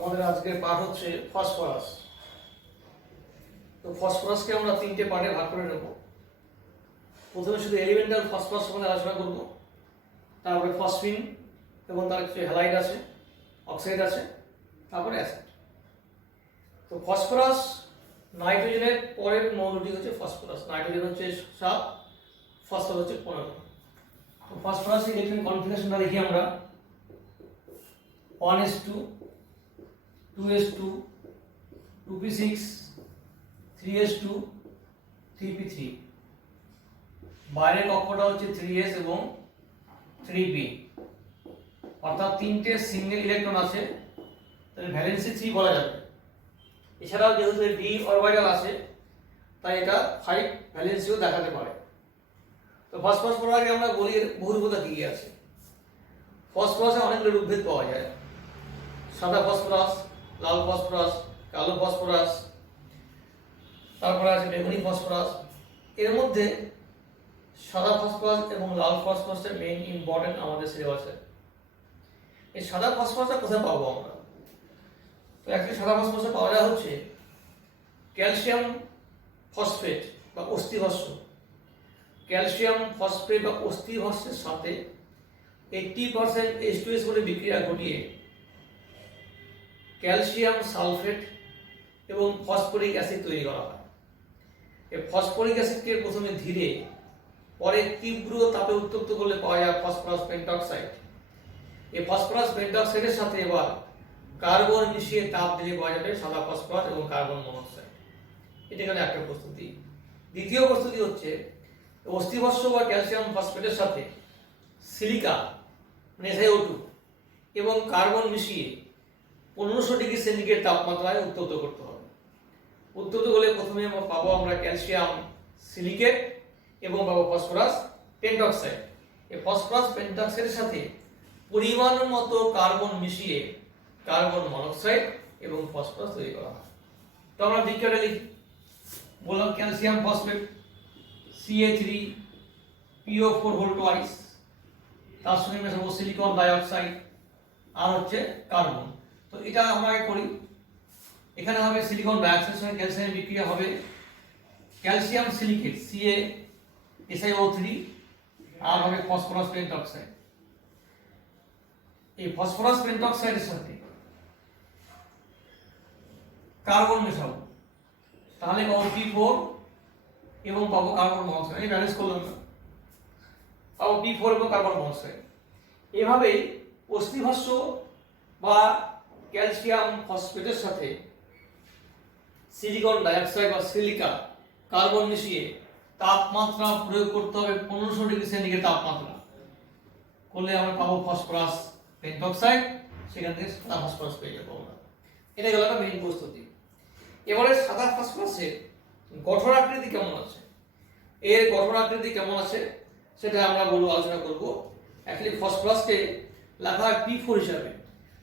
আমাদের আজকের পাঠ হচ্ছে ফসফরাস। তো ফসফরাসকে আমরা তিনটে পার্টে ভাগ করে নেব। প্রথমে শুধু এলিমেন্টাল ফসফরাস সম্বন্ধে আলোচনা করব, তারপরে ফসফিন এবং তার কিছু হ্যালাইড আছে, অক্সাইড আছে, তারপরে অ্যাসিড। তো ফসফরাস নাইট্রোজেনের পরের মৌলটি হচ্ছে ফসফরাস। নাইট্রোজেন হচ্ছে 7, ফসফরাস হচ্ছে 15। তো ফসফরাস ইলেকট্রন কনফিগারেশনটা দেখি আমরা। 1s2, 2s2, 2p6, 3s2, 3p3। বাইরের কক্ষটা হচ্ছে 3s এবং 3p, অর্থাৎ তিনটে সিঙ্গেল ইলেকট্রন আছে, তাহলে ভ্যালেন্সি 3 বলা যাবে। এছাড়াও যেহেতু ডি অরবিটাল আছে, তাই এটা 5 ভ্যালেন্সিও দেখাতে পারে। তো ফসফরাস পড়ার আগে আমরা বলি এর বহুরূপতা কি কি আছে। ফসফরাসে অনেকগুলো রূপভেদ পাওয়া যায়। সাদা ফসফরাস, লাল ফসফরাস, কালো ফসফরাস, তারপরে আছে বেগুনি ফসফরাস। এর মধ্যে সাদা ফসফরাস এবং লাল ফসফরাসের মেইন ইম্পর্টেন্ট আমাদের সিলেবাসে। এই সাদা ফসফরাসটা কোথায় পাবো আমরা? তো অ্যাকচুয়ালি সাদা ফসফরাসে পাওয়া যায় হচ্ছে ক্যালসিয়াম ফসফেট বা অস্থিভস্ম। ক্যালসিয়াম ফসফেট বা অস্থিভস্মের সাথে 80% H2S বলে বিক্রিয়া ঘটিয়ে ক্যালসিয়াম সালফেট এবং ফসফরিক অ্যাসিড তৈরি করা হয়। এই ফসফরিক অ্যাসিডকে প্রথমে ধীরে, পরে তীব্র তাপে উত্তপ্ত করলে পাওয়া যায় ফসফরাস পেন্টক্সাইড। এই ফসফরাস পেন্টক্সাইডের সাথে এবার কার্বন মিশিয়ে তাপ দিলে পাওয়া যাবে সাদা ফসফরাস এবং কার্বন মনোক্সাইড। এটা গেল একটা প্রস্তুতি। দ্বিতীয় প্রস্তুতি হচ্ছে অস্থিভস্ম বা ক্যালসিয়াম ফসফেটের সাথে সিলিকা মানে SiO2 এবং কার্বন মিশিয়ে 1500 ডিগ্রি সেন্টিগ্রেড তাপমাত্রায় উত্তপ্ত করতে হবে। উত্তপ্ত হলে প্রথমে পাবো আমরা ক্যালসিয়াম সিলিকেট এবং পাবো ফসফরাস পেন্টক্সাইড। এই ফসফরাস পেন্টক্সাইডের সাথে পরিমাণ মতো কার্বন মিশিয়ে কার্বন মনোক্সাইড এবং ফসফরাস তৈরি করা হয়। তো আমরা বিক্রিয়াটা লিখি। বললাম calcium phosphate Ca3PO4 whole twice, তার সঙ্গে মেশাবো সিলিকন ডাইঅক্সাইড আর হচ্ছে কার্বন। তো এটা আমরা করি। এখানে হবে সিলিকন ডাইঅক্সাইডের সঙ্গে ক্যালসিয়ামের বিক্রিয়া হবে ক্যালসিয়াম সিলিকেট CaSiO3 আর হবে ফসফরাস পেন্টক্সাইড। এই ফসফরাস পেন্টক্সাইডের সাথে কার্বন মেশাবো, তাহলে পাবো P4 এবং পাবো কার্বন মনোক্সাইড। এই ব্যালেন্স করলাম না, পাবো P4 এবং কার্বন মনোক্সাইড। এভাবেই অস্থিভস্ম বা ক্যালসিয়াম ফসফেটের সাথে সিলিকন ডাইঅক্সাইড বা সিলিকা কার্বন মিশিয়ে তাপমাত্রা প্রয়োগ করতে হবে 1500 ডিগ্রি সেন্টিগ্রেড তাপমাত্রা করলে আমরা পাবো ফসফরাস পেন্টক্সাইড। সেখান থেকে সাদা ফসফরাস পেয়ে যাবো আমরা। এটা গেল একটা মেইন প্রস্তুতি। এবারে সাদা ফসফরাসের গঠন আকৃতি কেমন আছে, এর গঠন আকৃতি কেমন আছে সেটা আমরা আলোচনা করবো। অ্যাকচুয়ালি ফসফরাসকে লেখা হয় P4 হিসাবে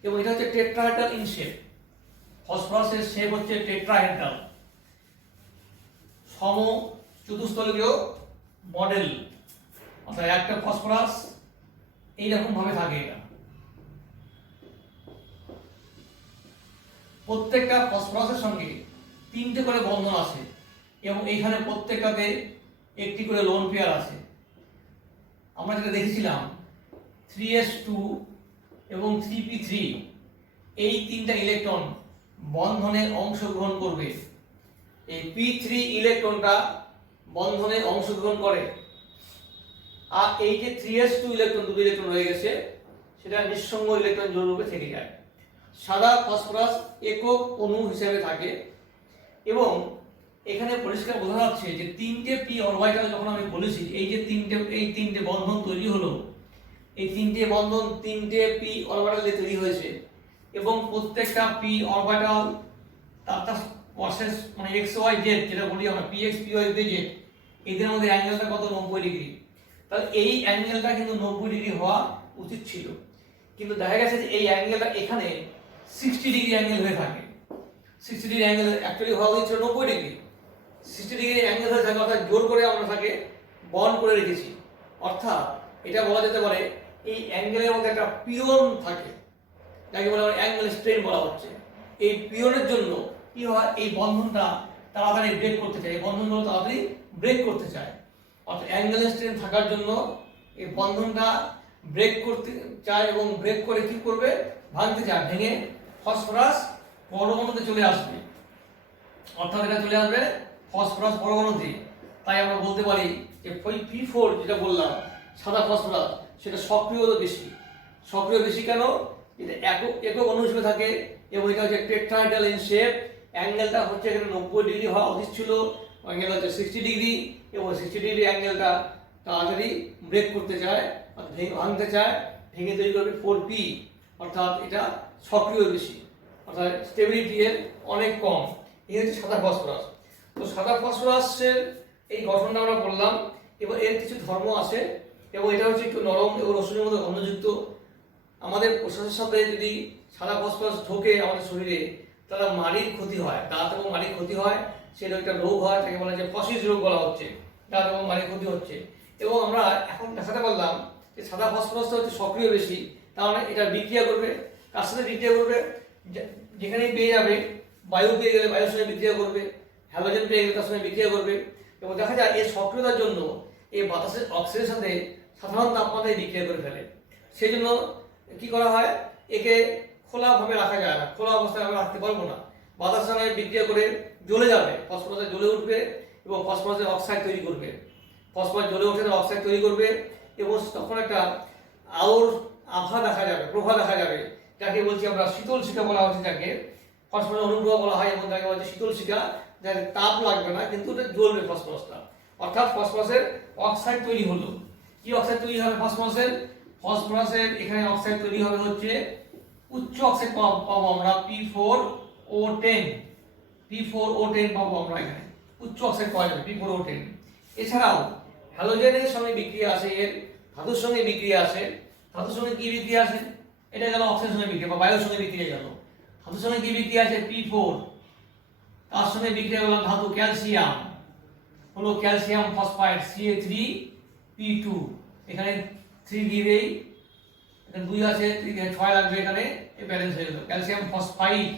এবং এটা হচ্ছে টেট্রাহেড্রাল ইন শেপ। ফসফরাসের শেপ হচ্ছে টেট্রাহেড্রাল, সম চতুস্তলীয় মডেল। অর্থাৎ একটা ফসফরাস এইরকম ভাবে থাকে। এটা প্রত্যেকটা ফসফরাসের সঙ্গে 3টে করে বন্ধন আছে এবং এইখানে প্রত্যেকটাতে একটি করে লোন পেয়ার আছে। আমরা যেটা দেখেছিলাম 3s2 এবং 3p3, এই 3টা ইলেকট্রন বন্ধনে অংশগ্রহণ করবে। এই p3 ইলেকট্রনটা বন্ধনে অংশগ্রহণ করে, আর এই যে 3s2 ইলেকট্রন, দুটো ইলেকট্রন রয়ে গেছে, সেটা নিঃসঙ্গ ইলেকট্রন জোড়রূপে থেকে যায়। সাদা ফসফরাস একক অণু হিসেবে থাকে এবং এখানে পরিষ্কার বোঝা যাচ্ছে যে 3টে p অরবিটাল যখন আমি বলেছি এই যে তিনটে বন্ধন তৈরি হলো, এই 3টে বন্ধন 3টে p অরবিটাল দিয়ে তৈরি হয়েছে এবং প্রত্যেকটা p অরবিটাল তার প্রসেস মানে XY Z যেটা বলি আমরা px py z, এদের মধ্যে অ্যাঙ্গেলটা কত 90 ডিগ্রি। তাহলে এই অ্যাঙ্গেলটা কিন্তু 90 ডিগ্রি হওয়া উচিত ছিল, কিন্তু দেখা গেছে যে এই অ্যাঙ্গেলটা এখানে 60 ডিগ্রি অ্যাঙ্গেল হয়ে থাকে। 60 ডিগ্রি অ্যাঙ্গেল অ্যাকচুয়ালি হওয়া উচিত ছিল 90 ডিগ্রি। 60 ডিগ্রি অ্যাঙ্গেল হয়ে থাকে, অর্থাৎ জোর করে আমরা তাকে বন্ড করে রেখেছি। অর্থাৎ এটা বলা যেতে পারে এই অ্যাঙ্গেলের মধ্যে একটা পিয়ন থাকে, যাকে বলে অ্যাঙ্গেল স্ট্রেন বলা হচ্ছে। এই পিওনের জন্য কি হয়, এই বন্ধনটা তাড়াতাড়ি ব্রেক করতে চায়, এই বন্ধনগুলো তাড়াতাড়ি ব্রেক করতে চায়। অর্থাৎ অ্যাঙ্গেল স্ট্রেন্থ থাকার জন্য এই বন্ধনটা ব্রেক করতে চায় এবং ব্রেক করে কি করবে, ভাঙতে চায়, ভেঙে ফসফরাস পরমাণুতে চলে আসবে। অর্থাৎ এটা চলে আসবে ফসফরাস পরমাণুতে। তাই আমরা বলতে পারি যে P4 যেটা বললাম সাদা ফসফরাস, সেটা সক্রিয় বেশি। সক্রিয় বেশি কেন? এটা একক একক অণু হিসেবে থাকে এবং এটা হচ্ছে টেট্রাহেড্রাল ইন শেপ। অ্যাঙ্গেলটা হচ্ছে এখানে 90 ডিগ্রি হওয়া উচিত ছিল, অ্যাঙ্গেল হচ্ছে 60 ডিগ্রি, এবং 60 ডিগ্রি অ্যাঙ্গেলটা তাড়াতাড়ি ব্রেক করতে চায়, ভাঙতে চায়, ভেঙে তৈরি করবে 4p। অর্থাৎ এটা সক্রিয় বেশি, অর্থাৎ স্টেবিলিটি এর অনেক কম। এই হচ্ছে সাদা ফসফরাস। তো সাদা ফসফরাসের এই গঠনটা আমরা বললাম। এবার এর কিছু ধর্ম আছে এবং এটা হচ্ছে একটু নরম এবং রসুনের মতো গন্ধযুক্ত। আমাদের প্রশ্বাসের সাথে যদি সাদা ফসফরাস ঢোকে আমাদের শরীরে, তাহলে মাড়ির ক্ষতি হয়, দাঁত এবং মাড়ির ক্ষতি হয়। সেটা একটা রোগ হয়, তাকে বলা যায় ফসিস রোগ বলা হচ্ছে, দাঁত এবং মাড়ির ক্ষতি হচ্ছে। এবং আমরা এখন দেখাতে পারলাম যে সাদা ফসফরাসটা হচ্ছে সক্রিয় বেশি, তার মানে এটা বিক্রিয়া করবে। কার সাথে বিক্রিয়া করবে? যেখানেই পেয়ে যাবে, বায়ু পেয়ে গেলে বায়ুর সঙ্গে বিক্রিয়া করবে, হ্যালোজেন পেয়ে গেলে তার সঙ্গে বিক্রিয়া করবে। এবং দেখা যায় এর সক্রিয়তার জন্য এই বাতাসের অক্সিজেনের সাথে সাধারণ তাপমাত্রায় বিক্রিয়া করে ফেলে। সেই জন্য কি করা হয়, একে খোলাভাবে রাখা যায় না, খোলা অবস্থায় আমরা রাখতে পারবো না। বাতাসের সঙ্গে বিক্রিয়া করে জ্বলে যাবে, ফসফরাসে জ্বলে উঠবে এবং ফসফরাসের অক্সাইড তৈরি করবে। ফসফরাস জ্বলে উঠে অক্সাইড তৈরি করবে এবং তখন একটা আলোর আভা দেখা যাবে, প্রভা দেখা যাবে, যাকে বলছি আমরা শীতল শিখা বলা হচ্ছে, যাকে ফসফরাস অনুপ্রভা বলা হয় এবং যাকে বলছে শীতল শিখা, যার তাপ লাগবে না কিন্তু এটা জ্বলবে ফসফরাসটা। অর্থাৎ ফসফরাসের অক্সাইড তৈরি হলো। কি অক্সাইড তৈরি হবে ফসফরাসের? ফসফরাসের এখানে অক্সাইড তৈরি হবে হচ্ছে উচ্চ অক্সাইড পাবো আমরা P4O10। P4O10 পাবো আমরা এখানে, উচ্চ অক্সাইড পাওয়া যাবে P4O10। এছাড়াও হ্যালোজেনের সঙ্গে বিক্রিয়া আছে, এর ধাতুর সঙ্গে বিক্রিয়া আছে। ধাতুর সঙ্গে কি বিক্রিয়া আছে? এটা গেল অক্সিজেনের সঙ্গে বিক্রিয়া বা বায়ুর সঙ্গে বিক্রিয়া গেল। ধাতুর সঙ্গে কি বিক্রিয়া আছে? P4। তার সঙ্গে বিক্রিয়া করলাম ধাতু ক্যালসিয়াম, হলো ক্যালসিয়াম ফসফাইড Ca3P2। এখানে 3 দিবেই, এখানে 2 আছে, 6 লাগবে, এখানে ব্যালেন্স হয়ে গেল। ক্যালসিয়াম ফসফাইড,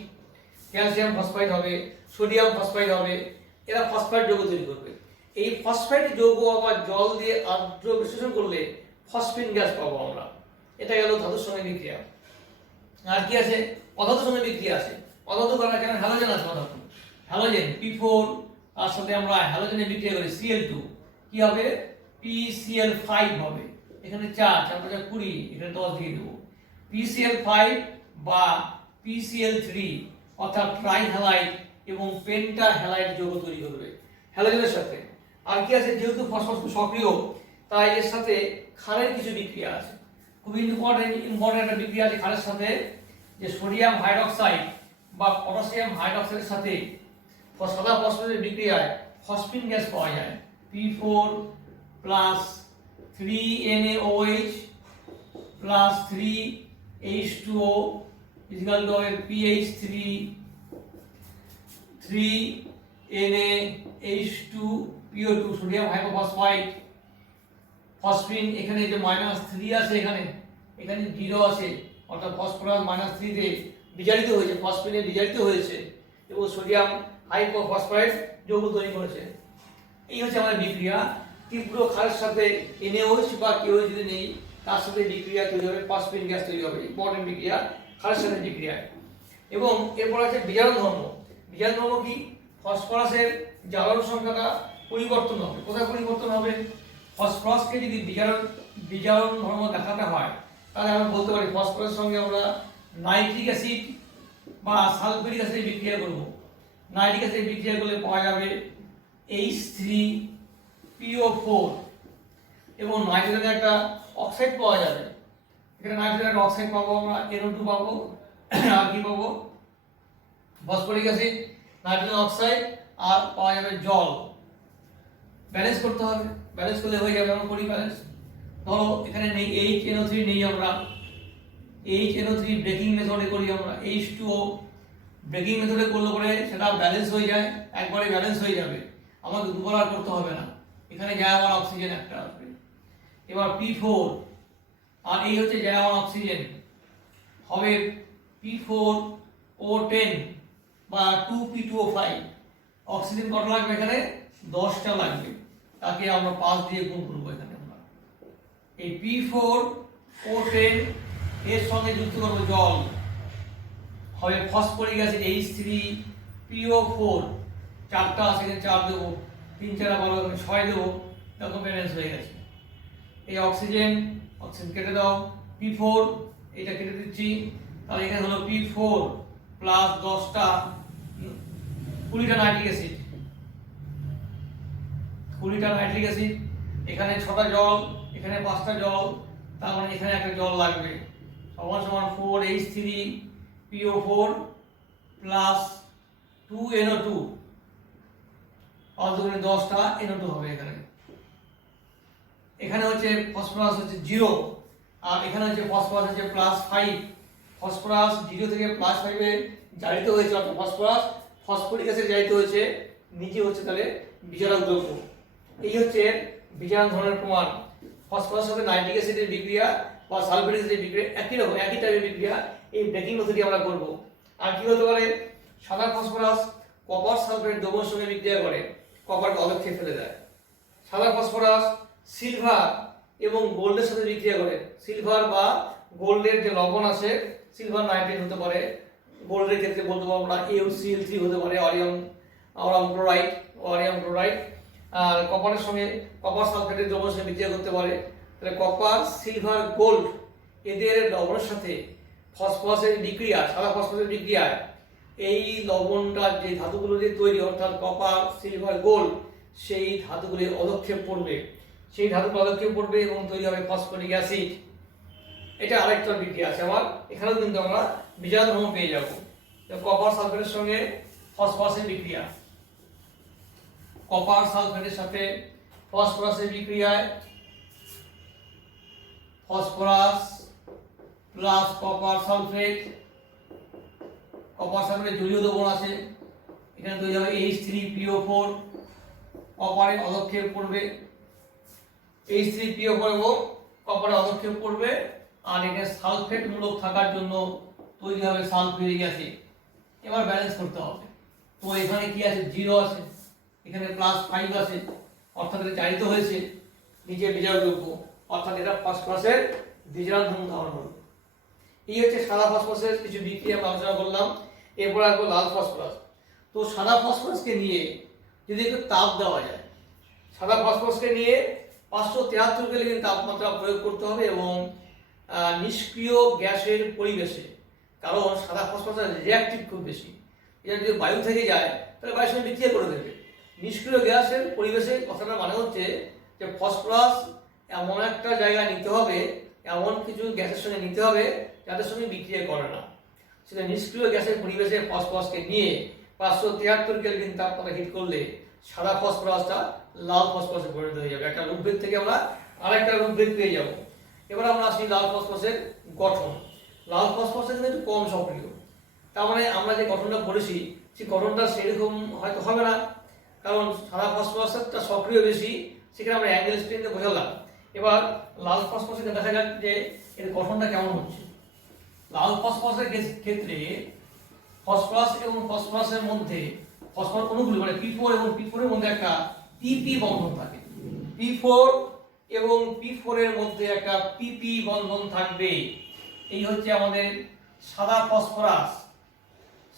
ক্যালসিয়াম ফসফাইড হবে, সোডিয়াম ফসফাইড হবে। এরা ফসফাইড যৌগ তৈরি করবে। এই ফসফাইড যৌগ আবার জল দিয়ে আর্দ্র বিশ্লেষণ করলে ফসফিন গ্যাস পাবো আমরা। এটা গেল ধাতুর সঙ্গে বিক্রিয়া। আর কি আছে? অধাতুর সঙ্গে বিক্রিয়া আছে। অধাতু কারণ এখানে হ্যালোজেন আছে, অধাতু হ্যালোজেন P4, তার সাথে আমরা হ্যালোজেনে বিক্রিয়া করি Cl2, কি হবে? PCl5 হবে। এখানে 4 4 5 20, এখানে 10 দিয়ে দেবো। PCl5 বা PCl3 অর্থাৎ ট্রাইহ্যালাইড এবং পেন্টাহ্যালাইড যৌগ তৈরি করবে হ্যালোজেনের সাথে। আর কি আছে? যেহেতু ফসফরাস সক্রিয়, তাই এর সাথে ক্ষারের কিছু বিক্রিয়া আছে। খুব ইম্পর্টেন্ট একটা বিক্রিয়া আছে ক্ষারের সাথে, যে সোডিয়াম হাইড্রক্সাইড বা পটাশিয়াম হাইড্রক্সাইডের সাথে সাদা ফসফরাসের বিক্রিয়ায় ফসফিন গ্যাস পাওয়া যায়। P4 plus 3NaOH plus 3H2O equal to PH3 3NaH2PO2 sodium hypophosphide. Phosphine এখানে যে -3 আছে, এখানে 0 আছে, অর্থাৎ ফসফরাস -3 তে বিজারিত হয়েছে, ফসফিনে বিজারিত হয়েছে এবং সোডিয়াম হাইপোফসফাইড যৌগ তৈরি করেছে। এই হচ্ছে আমাদের বিক্রিয়া। তীব্র ক্ষারের সাথে NaOH বা KOH যদি নেই, তার সাথে বিক্রিয়া তৈরি হবে, ফসফিন গ্যাস তৈরি হবে। ইম্পর্টেন্ট বিক্রিয়া ক্ষারের সাথে বিক্রিয়া। এবং এরপর আছে বিজারণ ধর্ম। বিজারণ ধর্ম কি? ফসফরাসের জ্বালানি সংখ্যাটা পরিবর্তন হবে। কোথায় পরিবর্তন হবে? ফসফরাসকে যদি বিজারণ ধর্ম দেখাতে হয়, তাহলে আমরা বলতে পারি ফসফরাসের সঙ্গে আমরা নাইট্রিক অ্যাসিড বা সালফিউরিক অ্যাসিড বিক্রিয়া করব। নাইট্রিক অ্যাসিড বিক্রিয়া করলে পাওয়া যাবে H3PO4 এবং নাইট্রোজেনের একটা অক্সাইড পাওয়া যাবে। এখানে নাইট্রোজেনের অক্সাইড পাবো আমরা, NO2 পাবো, আর কি পাবো? ফসফরিক অ্যাসিড, নাইট্রোজেন অক্সাইড, আর পাওয়া যাবে জল। ব্যালেন্স করতে হবে, ব্যালেন্স করলে হয়ে যাবে। আমরা করি ব্যালেন্স। ধরো এখানে নেই HNO3, নেই আমরা HNO3 ব্রেকিং মেথডে করি আমরা, H2O ব্রেকিং মেথডে করলে পরে সেটা ব্যালেন্স হয়ে যায়, একবারে ব্যালেন্স হয়ে যাবে, আমাকে দুবার আর করতে হবে না। এখানে যায় আমার অক্সিজেন একটা আসবে। এবার P4, আর এই হচ্ছে যায় আমার অক্সিজেন, হবে P4 O10 বা 2p2O5, অক্সিজেন কত লাগবে এখানে? 10টা লাগবে। তাকে আমরা 5 দিয়ে গুণ করবো এখানে। আমরা এই P4O10 এর সঙ্গে যুক্ত করবো জল, হবে ফসফরিক অ্যাসিড H3PO4, 4টা আছে, 4 দেবো, 3 4 12 6 দেবো, এরকম ব্যালেন্স হয়ে গেছে। এই অক্সিজেন কেটে দাও, P4 এটা কেটে দিচ্ছি, তাহলে এখানে হলো P4 প্লাস 10টা 20টা নাইট্রিক অ্যাসিড, 20টা নাইট্রিক অ্যাসিড, এখানে 6টা জল, এখানে 5টা জল, তার মানে এখানে একটা জল লাগবে, সমান সমান 4H3PO4 প্লাস 2NO2, 5 দুগুণে 10টা NO2 হবে এখানে। এখানে হচ্ছে ফসফরাস হচ্ছে 0, আর এখানে হচ্ছে ফসফরাস হচ্ছে +5। ফসফরাস 0 থেকে +5 এ জারিত হয়েছে, অর্থাৎ ফসফরিক অ্যাসিড জারিত হয়েছে, নিচে হচ্ছে তাহলে বিজারক দ্রব্য। এই হচ্ছে বিজারণ ধরনের প্রমাণ। ফসফরাস সাথে নাইট্রিক অ্যাসিডের বিক্রিয়া বা সালফারিক অ্যাসিডের বিক্রিয়া একই রকম, একই টাইপের বিক্রিয়া, এই ব্রেকিং মেথডে আমরা করব। আর কি হতে পারে? সাদা ফসফরাস কপার সালফেট দ্রবণের সঙ্গে বিক্রিয়া করে, কপারকে অদক্ষে ফেলে দেয়। সাদা ফসফরাস সিলভার এবং গোল্ডের সাথে বিক্রিয়া করে, সিলভার বা গোল্ডের যে লবণ আছে, সিলভার নাইট্রেট হতে পারে, গোল্ডের ক্ষেত্রে বলতে পারবো না, AuCl3 হতে পারে, অরিয়াম ক্লোরাইড। আর কপারের সঙ্গে কপার সালফেটের দ্রবণের সঙ্গে বিক্রিয়া করতে পারে। তাহলে কপার, সিলভার, গোল্ড এদের লবণের সাথে ফসফরাসের বিক্রিয়া, সাদা ফসফরাসের বিক্রিয়ায় এই লবণটার যে ধাতুগুলো দিয়ে তৈরি, অর্থাৎ কপার, সিলভার, গোল্ড, সেই ধাতুগুলি অদক্ষেপ পড়বে, এবং তৈরি হবে ফসফরিক অ্যাসিড। এটা আরেকটা বিক্রিয়া আছে আমার, এখানেও কিন্তু আমরা বিজারণ ধর্ম পেয়ে যাব। কপার সালফেটের সঙ্গে ফসফরাসের বিক্রিয়া, কপার সালফেটের সাথে ফসফরাসের বিক্রিয়ায় ফসফরাস প্লাস কপার সালফেট, জলীয় দ্রবণ আছে, এখানে তৈরি হবে H3PO4, কপারে অদক্ষেপ পড়বে, H3PO4 এবং কপারে অদক্ষেপ পড়বে, আর এখানে সালফেট মূলক থাকার জন্য তৈরি হবে সালফিউরিক অ্যাসিড। এবার ব্যালেন্স করতে হবে। তো এখানে কি আছে? 0 আছে, এখানে +5 আছে, অর্থাৎ এটা জারিত হয়েছে, নিচে বিজারক দ্রব্য, অর্থাৎ এটা ফসফরাসের বিজারণ ধর্ম ধারণ করবে। এই হচ্ছে সাদা ফসফরাসের কিছু বিক্রিয়া আমরা আলোচনা করলাম। এরপর আসবো লাল ফসফরাস। তো সাদা ফসফরাসকে নিয়ে যদি একটু তাপ দেওয়া যায়, সাদা ফসফরাসকে নিয়ে 573 কেলভিন তাপমাত্রা প্রয়োগ করতে হবে এবং নিষ্ক্রিয় গ্যাসের পরিবেশে, কারণ সাদা ফসফরাস রিঅ্যাক্টিভ খুব বেশি, এটা যদি বায়ু থেকে যায় তাহলে বায়ুর সঙ্গে বিক্রিয়া করে দেবে। নিষ্ক্রিয় গ্যাসের পরিবেশে কথাটা মানে হচ্ছে যে ফসফরাস এমন একটা জায়গায় নিতে হবে, এমন কিছু গ্যাসের সঙ্গে নিতে হবে যাদের সঙ্গে বিক্রিয়া করে না। সেটা নিষ্ক্রিয় গ্যাসের পরিবেশে ফসফরাসকে নিয়ে 573 কেলভিন তাপমাত্রা হিট করলে সাদা ফসফরাসটা লাল ফসফরাসে পরিণত হয়ে যাবে। একটা রূপভেদ থেকে আমরা আরেকটা রূপভেদ পেয়ে যাব। এবার আমরা আসি লাল ফসফরাসের গঠন। লাল ফসফরাস কিন্তু একটু কম সক্রিয়, তার মানে আমরা যে গঠনটা পড়েছি সেই গঠনটা সেরকম হয়তো হবে না, কারণ সাদা ফসফরাসেরটা সক্রিয় বেশি, সেখানে আমরা অ্যাঙ্গেল স্ট্রেন দিয়ে বোঝালাম। এবার লাল ফসফরাসে দেখা যাক যে এর গঠনটা কেমন হচ্ছে। লাল ফসফরাসের ক্ষেত্রে ফসফরাস এবং ফসফরাসের মধ্যে ফসফরাস অণুগুলি মানে P4 এবং P4 এর মধ্যে একটা PP বন্ধন থাকে, P4 এবং P4 এর মধ্যে একটা PP বন্ধন থাকবে। এই হচ্ছে আমাদের সাদা ফসফরাস।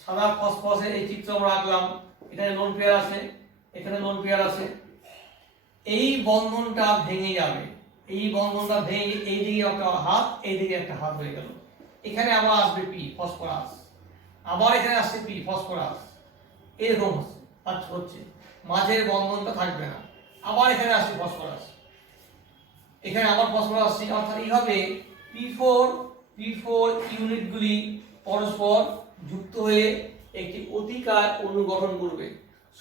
সাদা ফসফরাসের এই চিত্র আমরা আঁকলাম, এখানে লোন পেয়ার আছে, এখানে লোন পেয়ার আছে। এই বন্ধনটা ভেঙে যাবে, এই বন্ধনটা ভেঙে এইদিকে একটা হাত, এইদিকে একটা হাত হয়ে গেল। এখানে আবার আসবে P ফসফরাস, আবার এখানে আসছে P ফসফরাস, এরকম হচ্ছে, মাঝের বন্ধনটা থাকবে না। আবার এখানে আসছে ফসফরাস, এখানে আবার ফসফরাস আসছে, অর্থাৎ এইভাবে P4 ইউনিটগুলি পরস্পর যুক্ত হয়ে একটি অতিকায় অণু গঠন করবে,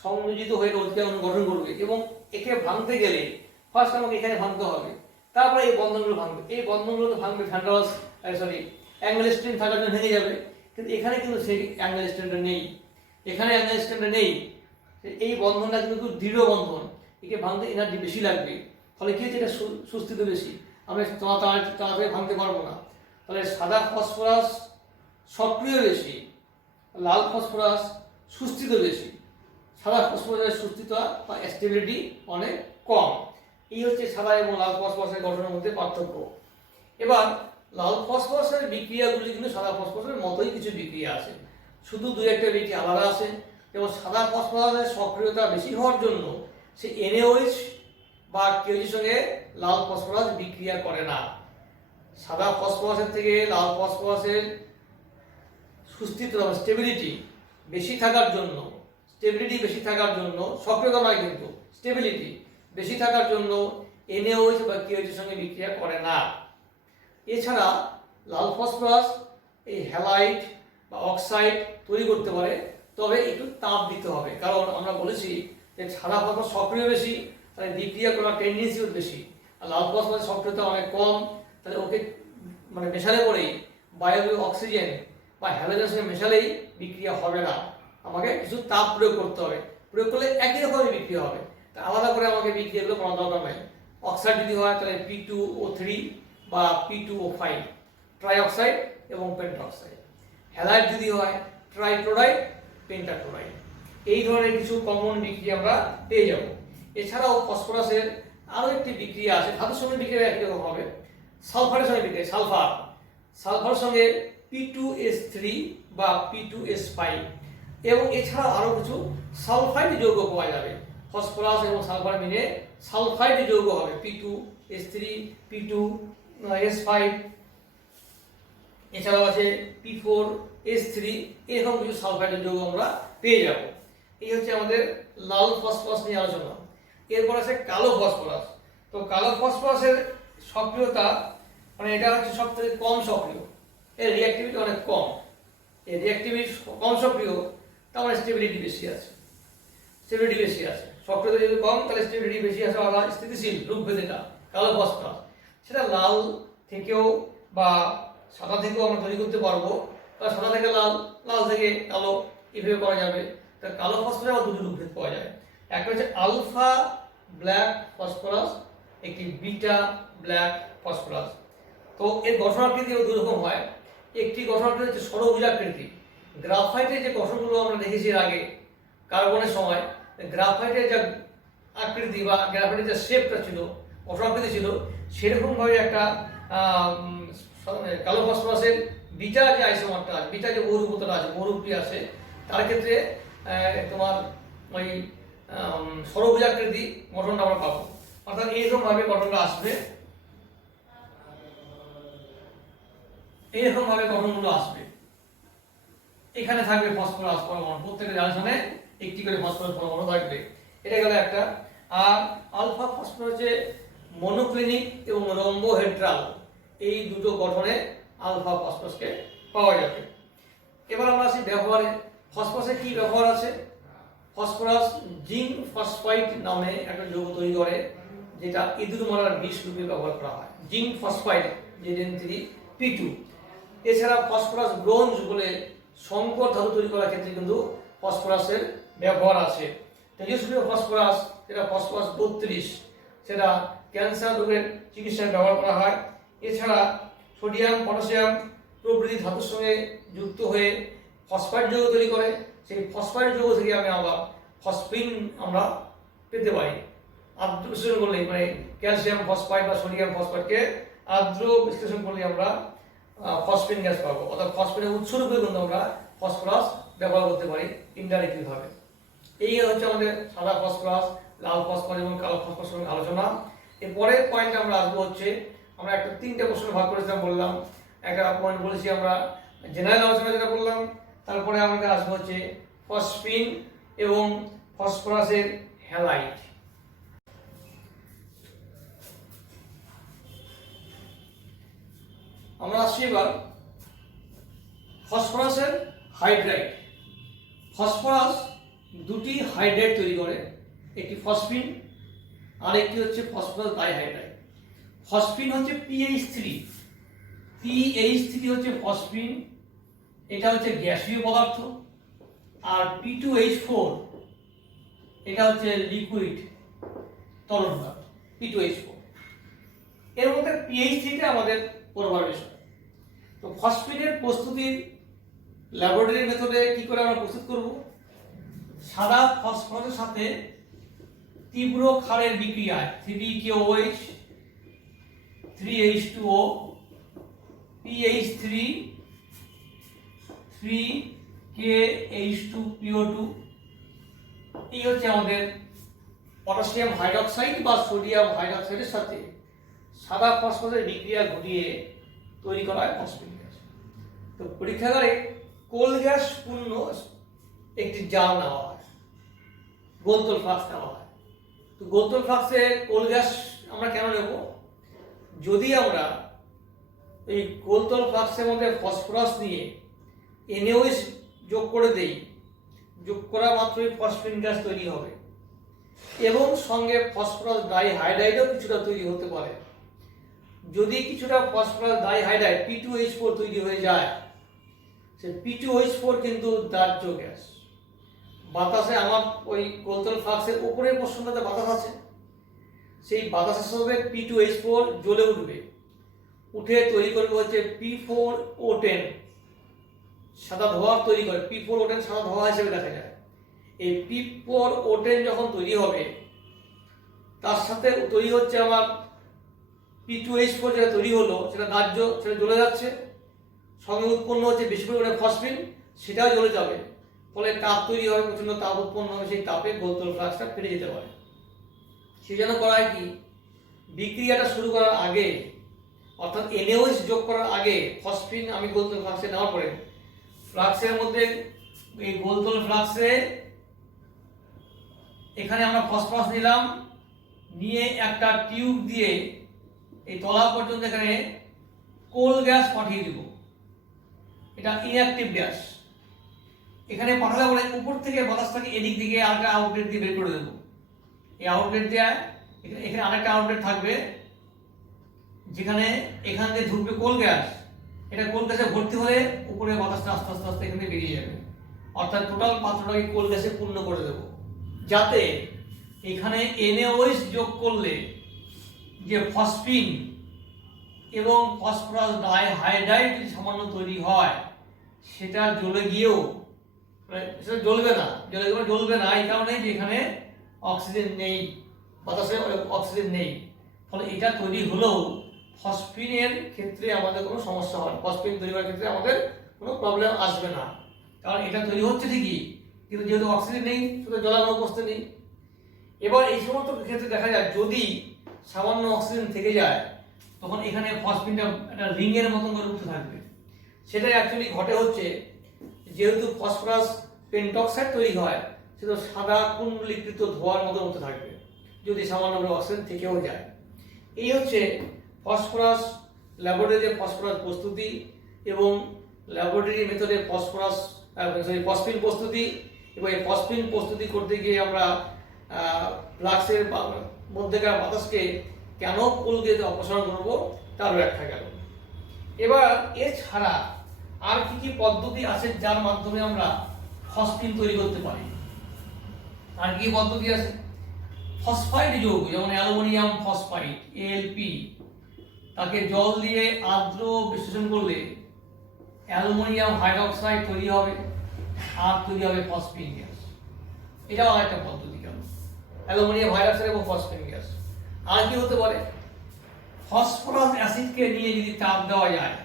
সংযোজিত হয়ে অতিকায় অণু গঠন করবে। এবং একে ভাঙতে গেলে ফার্স্ট আমাকে এখানে ভাঙতে হবে, তারপরে এই বন্ধনগুলো ভাঙবে। এই বন্ধনগুলো তো ভাঙবে অ্যাঙ্গেল স্ট্রেন থাকার জন্য ভেঙে যাবে, কিন্তু এখানে কিন্তু সেই অ্যাঙ্গেল স্ট্রেনটা নেই, এখানে অ্যাঙ্গেল স্ট্রেনটা নেই। এই বন্ধনটা কিন্তু খুব দৃঢ় বন্ধন, একে ভাঙতে এনার্জি বেশি লাগবে, ফলে কি হচ্ছে এটা সুস্থিত বেশি, আমরা তাড়াতাড়ি ভাঙতে পারবো না। তাহলে সাদা ফসফরাস সক্রিয় বেশি লাল ফসফরাস সুস্থিত বেশি, সাদা ফসফরাসের সুস্থিতা বা স্টেবিলিটি অনেক কম। এই হচ্ছে সাদা এবং লাল ফসফরাসের গঠনের মধ্যে পার্থক্য। এবার লাল ফসফরাসের বিক্রিয়াগুলি কিন্তু সাদা ফসফরাসের মতোই কিছু বিক্রিয়া আছে, শুধু দুই একটা বিক্রিয়া আলাদা আছে। যেমন সাদা ফসফরাসের সক্রিয়তা বেশি হওয়ার জন্য সে NaOH বা KOH সঙ্গে লাল ফসফরাস বিক্রিয়া করে না। সাদা ফসফরাসের থেকে লাল ফসফরাসের সুস্থিত স্টেবিলিটি বেশি থাকার জন্য, সক্রিয়তা নয় কিন্তু স্টেবিলিটি বেশি থাকার জন্য NaOH বা KOH এর সঙ্গে বিক্রিয়া করে না। এছাড়া লাল ফসফরাস এই হ্যালাইড বা অক্সাইড তৈরি করতে পারে, তবে একটু তাপ দিতে হবে, কারণ আমরা বলেছি যে সাদা ফসফরাস সক্রিয় বেশি, তাহলে বিক্রিয়া করার টেন্ডেন্সিও বেশি, আর লাল ফসফরাসের সক্রিয়তা অনেক কম, তাহলে ওকে মেশালে পরেই বায়বীয় অক্সিজেন বা হ্যালোজেনের সঙ্গে মেশালেই বিক্রিয়া হবে না, আমাকে কিছু তাপ প্রয়োগ করতে হবে। প্রয়োগ করলে একই রকমই বিক্রিয়া হবে, তা আলাদা করে আমাকে বিক্রিয়াগুলো করার দরকার নেই। অক্সাইড যদি হয় তাহলে P2O3 বা P2O5 ট্রাইঅক্সাইড এবং পেন্টাঅক্সাইড। হ্যালাইড যদি হয় ট্রাইক্লোরাইড, পেন্টাক্লোরাইড। এই ধরনের কিছু কমন বিক্রিয়া আমরা পেয়ে যাব। এছাড়াও ফসফরাসের আরও একটি বিক্রিয়া আছে, ধাতুর সঙ্গে বিক্রিয়া একই রকম হবে। সালফারের সঙ্গে বিক্রিয়া, সালফার সঙ্গে P2S3 বা P2S5, এবং এছাড়াও আরও কিছু সালফাইড যৌগ পাওয়া যাবে। ফসফরাস এবং সালফার মিলে সালফাইড যৌগ হবে, P2S3, P2S5, এছাড়াও আছে P4S3, এরকম কিছু সালফাইড যৌগ আমরা পেয়ে যাব। এই হচ্ছে আমাদের লাল ফসফরাস নিয়ে আলোচনা। এরপর আছে কালো ফসফরাস। তো কালো ফসফরাসের সক্রিয়তা এটা হচ্ছে সবথেকে কম সক্রিয়, এর রিঅ্যাক্টিভিটি অনেক কম। এর রিঅ্যাক্টিভিটি কম সক্রিয়, তার মানে স্টেবিলিটি বেশি আছে। সক্রিয়তা যদি কম, তাহলে স্টেবিলিটি বেশি আছে, আবার স্থিতিশীল রূপভেদেটা কালো ফসফরাস। সেটা লাল থেকেও বা সাদা থেকেও আমরা তৈরি করতে পারবো, বা সাদা থেকে লাল, লাল থেকে কালো, এভাবে করা যাবে। তা কালো ফসফরাসে আবার দুটো রূপভেদ পাওয়া যায়, একটা হচ্ছে আলফা ব্ল্যাক ফসফরাস, একটি বিটা ব্ল্যাক ফসফরাস। তো এর গঠনাকৃতি দুই রকম হয়। একটি গঠনাকৃতি হচ্ছে ষড়ভুজাকৃতি। গ্রাফাইটের যে গঠনগুলো আমরা দেখেছি এর আগে কার্বনের সময়, গ্রাফাইটের যে আকৃতি বা গ্রাফাইটের যে শেপটা ছিল, গঠনাকৃতি ছিল, সেরকমভাবে একটা কালো ফসফরাসের বিটা যে আইসোমারটা আছে, বিটা যে বহুরূপতা আছে, বহুরূপটি আছে, তার ক্ষেত্রে তোমার ওই ষড়ভুজাকৃতি গঠনটা আমরা পাবো। অর্থাৎ এইরকমভাবে গঠনটা আসবে, গঠনগুলো আসবে। এখানে থাকবে ফসফরাস পরমাণু, প্রত্যেকটা জাংশনে একটি করে ফসফরাস পরমাণু থাকবে। এটা গেল একটা। আর আলফা ফসফরাস হচ্ছে মনোক্লিনিক এবং রম্বোহেড্রাল, এই দুটো গঠনে আলফা ফসফরাসকে পাওয়া যাবে। এবার আমরা আসি ব্যবহারে। ফসফরাসের কি ব্যবহার আছে? ফসফরাস জিঙ্ক ফসফাইড নামে একটা যৌগ তৈরি করে, যেটা ইঁদুর মারার বিষ রূপে ব্যবহার করা হয়, জিঙ্ক ফসফাইড Zn3P2। এছাড়া ফসফরাস ব্রোঞ্জ বলে সংকর ধাতু তৈরি করার ক্ষেত্রে কিন্তু ফসফরাসের ব্যবহার আছে। তেজস্ক্রিয় ফসফরাস, যেটা ফসফরাস 32, সেটা ক্যান্সার রোগের চিকিৎসায় ব্যবহার করা হয়। এছাড়া সোডিয়াম, পটাশিয়াম প্রভৃতি ধাতুর সঙ্গে যুক্ত হয়ে ফসফাইড যৌগ তৈরি করে। সেই ফসফাইড যৌগ থেকে আবার ফসফিন আমরা পেতে পারি। আর্দ্র বিশ্লেষণ করলে ক্যালসিয়াম ফসফাইড বা সোডিয়াম ফসফাইডকে আর্দ্র বিশ্লেষণ করলে আমরা ফসফিন গ্যাস পাবো। অর্থাৎ ফসফিনের উৎস রূপে কিন্তু আমরা ফসফরাস ব্যবহার করতে পারি ইনডাইরেক্টলি ভাবে। এই হচ্ছে আমাদের সাদা ফসফরাস, লাল ফসফরাস এবং কালো ফসফরাসের আলোচনা। এরপরের পয়েন্ট আমরা আসবো হচ্ছে, আমরা একটা 3টে প্রশ্নে ভাগ করেছিলাম বললাম। একটা পয়েন্ট বলেছি আমরা জেনারেল আলোচনা যেটা বললাম, তারপরে আমাদের আসবো হচ্ছে ফসফিন এবং ফসফরাসের হ্যালাইড। আমরা আসছি এবার ফসফরাসের হাইড্রাইড। ফসফরাস দুটি হাইড্রাইড তৈরি করে, একটি ফসফিন আর একটি হচ্ছে ফসফরাস ডাইহাইড্রাইড। ফসফিন হচ্ছে PH3 হচ্ছে ফসফিন, এটা হচ্ছে গ্যাসীয় পদার্থ। আর P2H4 এটা হচ্ছে লিকুইড তরল পদার্থ, P2H4। এর মধ্যে PH3টা আমাদের পড়বার বিষয়। তো ফসফিনের প্রস্তুতির ল্যাবরেটরি মেথডে কি করে আমরা প্রস্তুত করব? সাদা ফসফরাসের সাথে তীব্র ক্ষারের বিক্রিয়ায় 3KOH 3H2O PH3 3KH2PO2 এই হচ্ছে আমাদের পটাশিয়াম হাইড্রক্সাইড বা সোডিয়াম হাইড্রক্সাইডের সাথে সাদা ফসফরাসের বিক্রিয়া ঘটিয়ে তৈরি করা হয় ফসফিন গ্যাস। তো পরীক্ষাগারে কোল গ্যাস পূর্ণ একটি জার নেওয়া হয়, গোলতোল ফ্লাস্ক নেওয়া হয়। তো গোলতোল ফ্লাস্কে কোল গ্যাস আমরা কেন নেব? যদি আমরা এই গোলতোল ফ্লাস্কের মধ্যে ফসফরাস নিয়ে NaOH যোগ করে দেই, যোগ করা মাত্রই ফসফিন গ্যাস তৈরি হবে এবং সঙ্গে ফসফরাস ডাইহাইড্রাইডও কিছুটা তৈরি হতে পারে। যদি কিছুটা ফসফরাস ডাইহাইড্রাইড P2H4 তৈরি হয়ে যায়, সে P2H4 কিন্তু দাহ্য গ্যাস। বাতাসে আমার ওই গোলতোল ফ্লাস্কের উপরের পোর্শনটাতে বাতাস আছে, সেই বাতাসের সাথে P2H4 জ্বলে উঠবে, উঠে তৈরি করবে হচ্ছে P4O10 সাদা ধোঁয়া তৈরি করে। P4O10 সাদা ধোঁয়া হিসেবে দেখা যায়। এই P4O10 যখন তৈরি হবে, তার সাথে তৈরি হচ্ছে আমার P2H4 যেটা তৈরি হলো, সেটা দাহ্য, সেটা জ্বলে যাচ্ছে, সঙ্গে উৎপন্ন হচ্ছে বেশি পরিমাণে ফসফিন, সেটাও জ্বলে যাবে। ফলে তাপ তৈরি হবে, প্রচন্ড তাপ উৎপন্ন হবে, সেই তাপে গোলতোল ফ্লাস্কটা ফেটে যেতে পারে। সেই জন্য করা হয় কি, বিক্রিয়াটা শুরু করার আগে, অর্থাৎ NaOH যোগ করার আগে ফসফিন আমি গোলতোল ফ্লাস্কে নেওয়ার পরে ফ্লাস্কের মধ্যে এই গোলতোল ফ্লাস্কে এখানে আমরা ফসফরাস নিলাম, নিয়ে একটা টিউব দিয়ে এই তলা পর্যন্ত এখানে কোল গ্যাস পাঠিয়ে দিব। এটা ইনঅ্যাক্টিভ গ্যাস। এখানে পাঠালে পরে উপর থেকে বাতাসটাকে এদিক দিকে আরেকটা আউটলেট দিয়ে বের করে দেবো। এই আউটলেট দিয়ে এখানে আরেকটা আউটলেট থাকবে, যেখানে এখান দিয়ে ঢুকবে কোল গ্যাস। এটা কোল গ্যাসে ভর্তি হলে উপরে বাতাসটা আস্তে আস্তে আস্তে এখানে বেরিয়ে যাবে। অর্থাৎ টোটাল পাত্রটাকে কোল গ্যাসে পূর্ণ করে দেবো, যাতে এখানে NaOH যোগ করলে যে ফসফিন এবং ফসফরাস ডাইহাইড্রাইড যদি সামান্য তৈরি হয়, সেটা জ্বলে গিয়েও সেটা জ্বলবে না। এই কারণে যে এখানে অক্সিজেন নেই, বাতাসে অক্সিজেন নেই। ফলে এটা তৈরি হলেও ফসফিনের ক্ষেত্রে আমাদের কোনো সমস্যা হয়, ফসফিন তৈরি হওয়ার ক্ষেত্রে আমাদের কোনো প্রবলেম আসবে না। কারণ এটা তৈরি হচ্ছে ঠিকই, কিন্তু যেহেতু অক্সিজেন নেই, শুধু জ্বলানোর উপস্থিতি নেই। এবার এই সমস্ত ক্ষেত্রে দেখা যায় যদি সামান্য অক্সিজেন থেকে যায়, তখন এখানে ফসফিনটা একটা রিংয়ের মতন করে উঠতে থাকবে। সেটা অ্যাকচুয়ালি ঘটে হচ্ছে, যেহেতু ফসফরাস পেন্টক্সাইড তৈরি হয়, সেটা সাদা কুণ্ডলীকৃত ধোঁয়ার মতো উঠতে থাকবে যদি সামান্য অক্সিজেন থেকেও যায়। এই হচ্ছে ফসফরাস ল্যাবরেটরিতে ফসফরাস প্রস্তুতি এবং ল্যাবরেটরি মেথডে ফসফিন প্রস্তুতি। এবং এই ফসফিন প্রস্তুতি করতে গিয়ে আমরা ফ্লাস্কের মধ্যেকার বাতাসকে কেন কোল গ্যাসে অপসারণ করব তার ব্যাখ্যা গেল। এবার এছাড়া আর কি কি পদ্ধতি আছে যার মাধ্যমে আমরা ফসফিন তৈরি করতে পারি? আর কি পদ্ধতি আছে? ফসফাইড যৌগ, যেমন অ্যালুমিনিয়াম ফসফাইড AlP, তাকে জল দিয়ে আর্দ্র বিশ্লেষণ করলে অ্যালুমিনিয়াম হাইড্রক্সাইড তৈরি হবে আর তৈরি হবে ফসফিন গ্যাস। এটাও আরেকটা পদ্ধতি। কেন অ্যালুমিনিয়াম হাইড্রক্সাইড এবং ফসফিন গ্যাস। আর কি হতে পারে? ফসফরাস অ্যাসিডকে নিয়ে যদি তাপ দেওয়া যায়,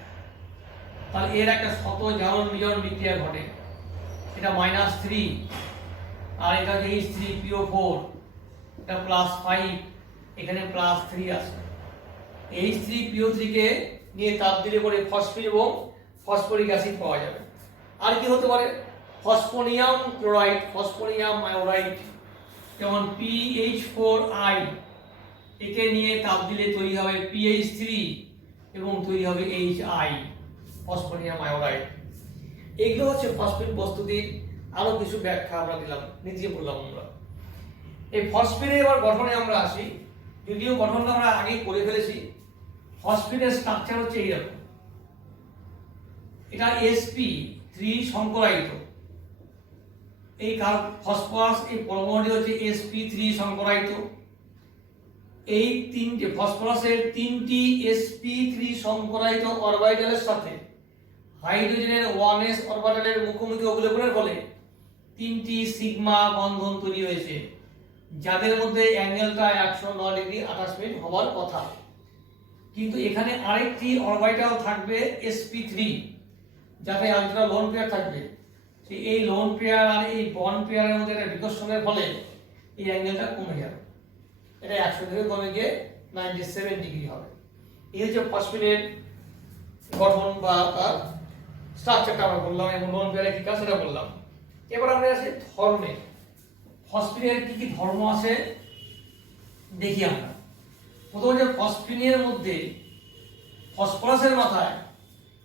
তাহলে এর একটা শত জারণ বিজারণ বিক্রিয়া ঘটে। এটা -3, আর এটা হচ্ছে H3PO4, এটা +5, এখানে +3 আছে। H3PO3 কে নিয়ে তাপ দিলে পরে ফসফিন এবং ফসফরিক অ্যাসিড পাওয়া যাবে। আর কি হতে পারে? ফসফোনিয়াম ক্লোরাইড, ফসফোনিয়াম আয়োডাইড, যেমন PH4I, একে নিয়ে তাপ দিলে তৈরি হবে PH3 এবং তৈরি হবে HI, ফসফোনিয়াম আয়োডাইড। এগুলো হচ্ছে ফসফিন প্রস্তুতির আরো কিছু ব্যাখ্যা আমরা দিলাম, নিজে বললাম আমরা। এই ফসফিনের এবার গঠনে আমরা আসি, যদিও গঠনটা আমরা আগেই করে ফেলেছি। ফসফিনের স্ট্রাকচার হচ্ছে এইরকম। এটা sp3 সংকরায়িত। এই ফসফরাস এই পরমাণুটি হচ্ছে sp3 সংকরায়িত। এই তিনটে ফসফরাসের তিনটি sp3 সংকরায়িত অরবিটালের সাথে হাইড্রোজেনের 1s অরবিটালের মুখোমুখি অভিলেপনের ফলে 3টি সিগমা বন্ধন তৈরি হয়েছে, যাদের মধ্যে অ্যাঙ্গেলটা 109 ডিগ্রি 28 মিনিট হওয়ার কথা। কিন্তু এখানে আরেকটি অরবিটাল থাকবে sp3, যাতে আরেকটা লোন পেয়ার থাকবে। এই লোন পেয়ার আর এই বন্ড পেয়ারের মধ্যে একটা বিকর্ষণের ফলে এই অ্যাঙ্গেলটা কমে যাবে, এটা 100 থেকে কমে গিয়ে 97 ডিগ্রি হবে। এই হচ্ছে ফসফিনের গঠন বা তার স্ট্রাকচারটা আমরা বললাম, এবং লোন পেয়ারে কি কাজ সেটা বললাম। এবার আমরা আসি ধর্মে। ফসফিনের কি কি ধর্ম আছে দেখি আমরা। প্রথমে যে ফসফিনের মধ্যে ফসফরাসের মাথায়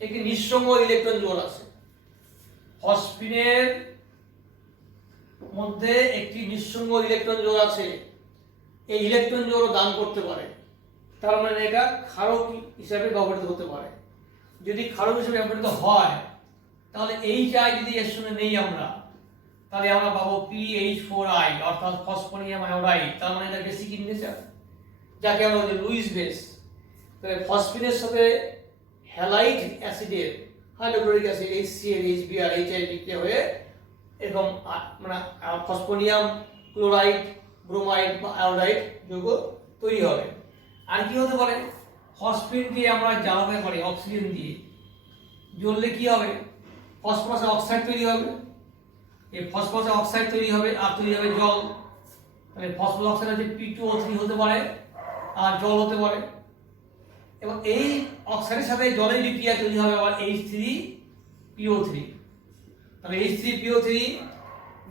একটি নিঃসঙ্গ ইলেকট্রন জোড় আছে। ফসফিনের মধ্যে একটি নিঃসঙ্গ ইলেকট্রন জোড় আছে, এই ইলেকট্রন জোড় দান করতে পারে, তার মানে এটা ক্ষারক হিসাবে ব্যবহৃত হতে পারে। যদি ক্ষারক হিসেবে ব্যবহৃত হয় তাহলে এই চাই যদি এর সঙ্গে নেই আমরা, তাহলে আমরা পাবো PH4I অর্থাৎ ফসফোনিয়াম আয়োডাইড, তার মানে এটা বেসিক ইন নেচার, যাকে আমরা বলি লুইস বেস। তাহলে ফসফিনের সাথে হ্যালাইড অ্যাসিডের hydrochloric acid HCl HBr HI বিক্রিয়া হয়ে এরকম মানে ফসফোনিয়াম ক্লোরাইড ব্রোমাইড বা আয়োডাইড যৌগ তৈরি হবে। আর কি হতে পারে, ফসফিনকে আমরা জ্বালাতে পারি অক্সিজেন দিয়ে, জ্বললে কি হবে, ফসফরাস অক্সাইড তৈরি হবে, এই ফসফরাস অক্সাইড তৈরি হবে আর তৈরি হবে জল। তাহলে ফসফরাস অক্সাইড হচ্ছে P2O3 হতে পারে আর জল হতে পারে, এবং এই অক্সাইডের সাথে জলের বিক্রিয়া তৈরি হবে আবার H3PO3। তাহলে H3PO3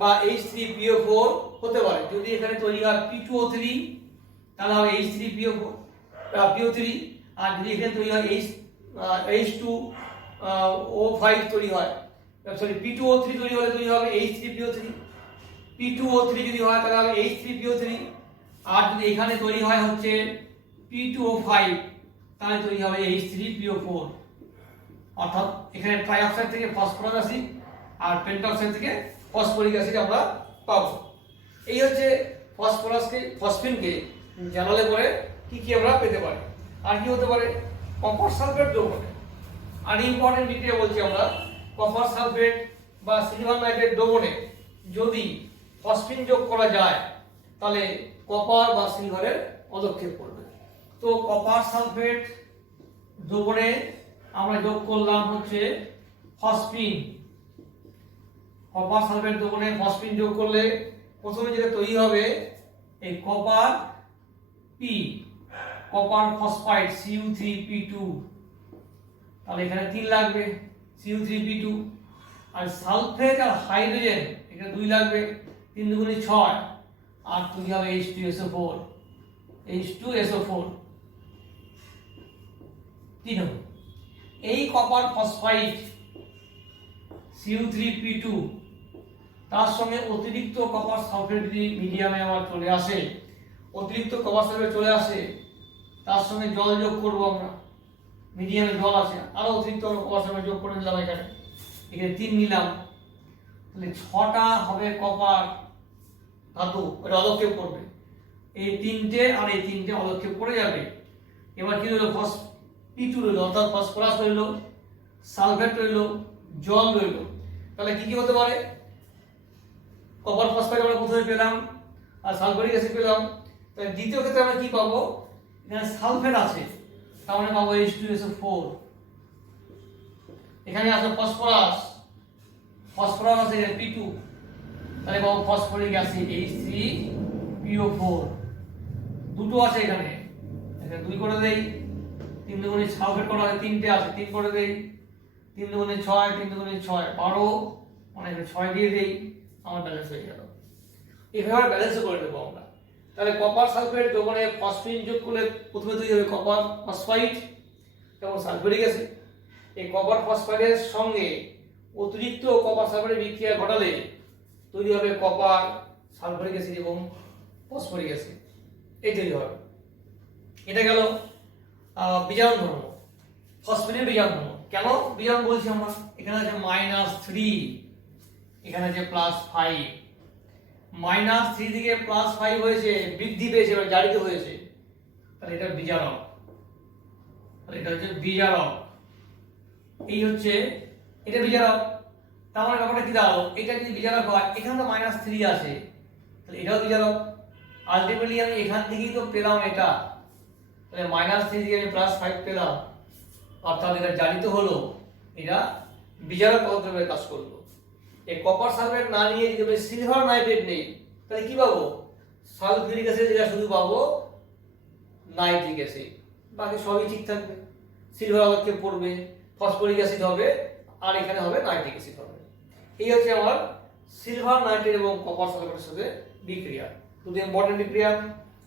বা H3PO4 হতে পারে। যদি এখানে তৈরি হয় P2O3 তাহলে হবে H3PO3, আর যদি এখানে তৈরি হয় H2O5 তৈরি হয়, সরি P2O3 তৈরি হলে তৈরি হবে H3PO3, P2O3 যদি হয় তাহলে হবে H3PO3, আর যদি এখানে তৈরি হয় হচ্ছে P2O5 তাহলে তৈরি হবে H3PO4। অর্থাৎ এখানে ট্রাইঅক্সাইড থেকে ফসফরাস অ্যাসিড আর পেন্টঅক্সাইড থেকে ফসফরিক অ্যাসিড আমরা পাবো। এই হচ্ছে ফসফিনকে জ্বালালে পরে কি কি আমরা পেতে পারি। আর কি হতে পারে, কপার সালফেট দ্রবণে, আর ইম্পর্টেন্ট বিক্রিয়া বলছি আমরা, কপার সালফেট বা সিলভার নাইট্রেট দ্রবণে যদি ফসফিন যোগ করা যায় তাহলে কপার বা সিলভারের পদক্ষেপ করবে। তো কপার সালফেট দ্রবণে আমরা যোগ করলাম হচ্ছে ফসফিন। কপার সালফেট দ্রবণে ফসফিন যোগ করলে প্রথমে যেটা তৈরি হবে এই copper P, copper phosphide Cu3P2, তাহলে এখানে 3 লাগবে Cu3P2, আর সালফেট আর হাইড্রোজেন এখানে 2 লাগবে, 3 দুগুণে 6 আর তৈরি হবে H2SO4, H2SO4 3 হবে। এই কপার ফসফাইড Cu3P2 তার সঙ্গে অতিরিক্ত কপার সালফেট যদি মিডিয়ামে আমার চলে আসে, অতিরিক্ত কপার সালফেট চলে আসে, তার সঙ্গে জল যোগ করব আমরা, মিডিয়ামে জল আছে, আরো অতিরিক্ত কপার সালফেট যোগ করে নিলাম, এখানে 3 নিলাম, তাহলে 6টা হবে কপার ধাতু, এটা অদক্ষেপ করবে। এই 3টে আর এই 3টে অদক্ষেপ করে যাবে। এবার কি হলো, P2 রইল, অর্থাৎ ফসফরাস রইল, সালফেট রইল, জল রইল। তাহলে কি কি হতে পারে, কপার ফসফাইড আমরা প্রথমে পেলাম আর সালফারিক অ্যাসিড পেলাম। তাহলে দ্বিতীয় ক্ষেত্রে আমরা কি পাবো, এখানে সালফেট আছে, তার মানে পাবো H2SO4। এখানে আছে ফসফরাস, ফসফরাস আছে P2, তাহলে পাবো ফসফরিক অ্যাসিড H3PO4। দুটো আছে এখানে, 2 করে দেই, 3 দুগুণে সালফেট করা হয় 3টে আছে, 3 করে দেই, 3 দুগুণে 6, 3 দুগুণে 6 12, মানে 6 দিয়ে দেই, আমার ব্যালেন্স হয়ে গেল। এভাবে ব্যালেন্স করে দেবো আমরা। তাহলে কপার সালফেট দ্রবণে ফসফিন যোগ করলে প্রথমে তৈরি হবে কপার ফসফাইড এবং সালফারিক অ্যাসিড। এই কপার ফসফাইডের সঙ্গে অতিরিক্ত কপার সালফারের বিক্রিয়া ঘটালে তৈরি হবে কপার সালফারিক অ্যাসিড এবং ফসফরিক অ্যাসিড, এই তৈরি হবে। এটা গেল বিজারণ ধর্ম, ফসফিনের বিজারণ ধর্ম। কেন বিজারণ বলছি আমরা, এখানে আছে -3, এখানে আছে +5, -3 থেকে +5 হয়েছে, বৃদ্ধি পেয়েছে বা জারিত হয়েছে, তাহলে এটা বিজারক, তাহলে এটা হচ্ছে বিজারক। এই হচ্ছে এটা বিজারক, তার মানে ব্যাপারটা কি দাঁড়ালো, এটা যদি বিজারক হয় এখানে তো -3 আছে, তাহলে এটাও বিজারক। আলটিমেটলি আমি এখান থেকেই তো পেলাম এটা, তাহলে -3 থেকে আমি +5 পেলাম, অর্থাৎ এটা জানিত হলো এটা বিজারক পদার্থের কাজ করলো। এই কপার সালফেট না নিয়ে যদি সিলভার নাইট্রেট নেই তাহলে কি পাবো, সালফিউরিক অ্যাসিড, এটা শুধু পাবো নাইট্রিক অ্যাসিড, বাকি সবই ঠিক থাকবে। সিলভার আলোকে পড়বে, ফসফরিক অ্যাসিড হবে, আর এখানে হবে নাইট্রিক অ্যাসিড হবে। এই হচ্ছে আমার সিলভার নাইট্রেট এবং কপার সালফেটের সাথে বিক্রিয়া। দুটো ইম্পর্টেন্ট বিক্রিয়া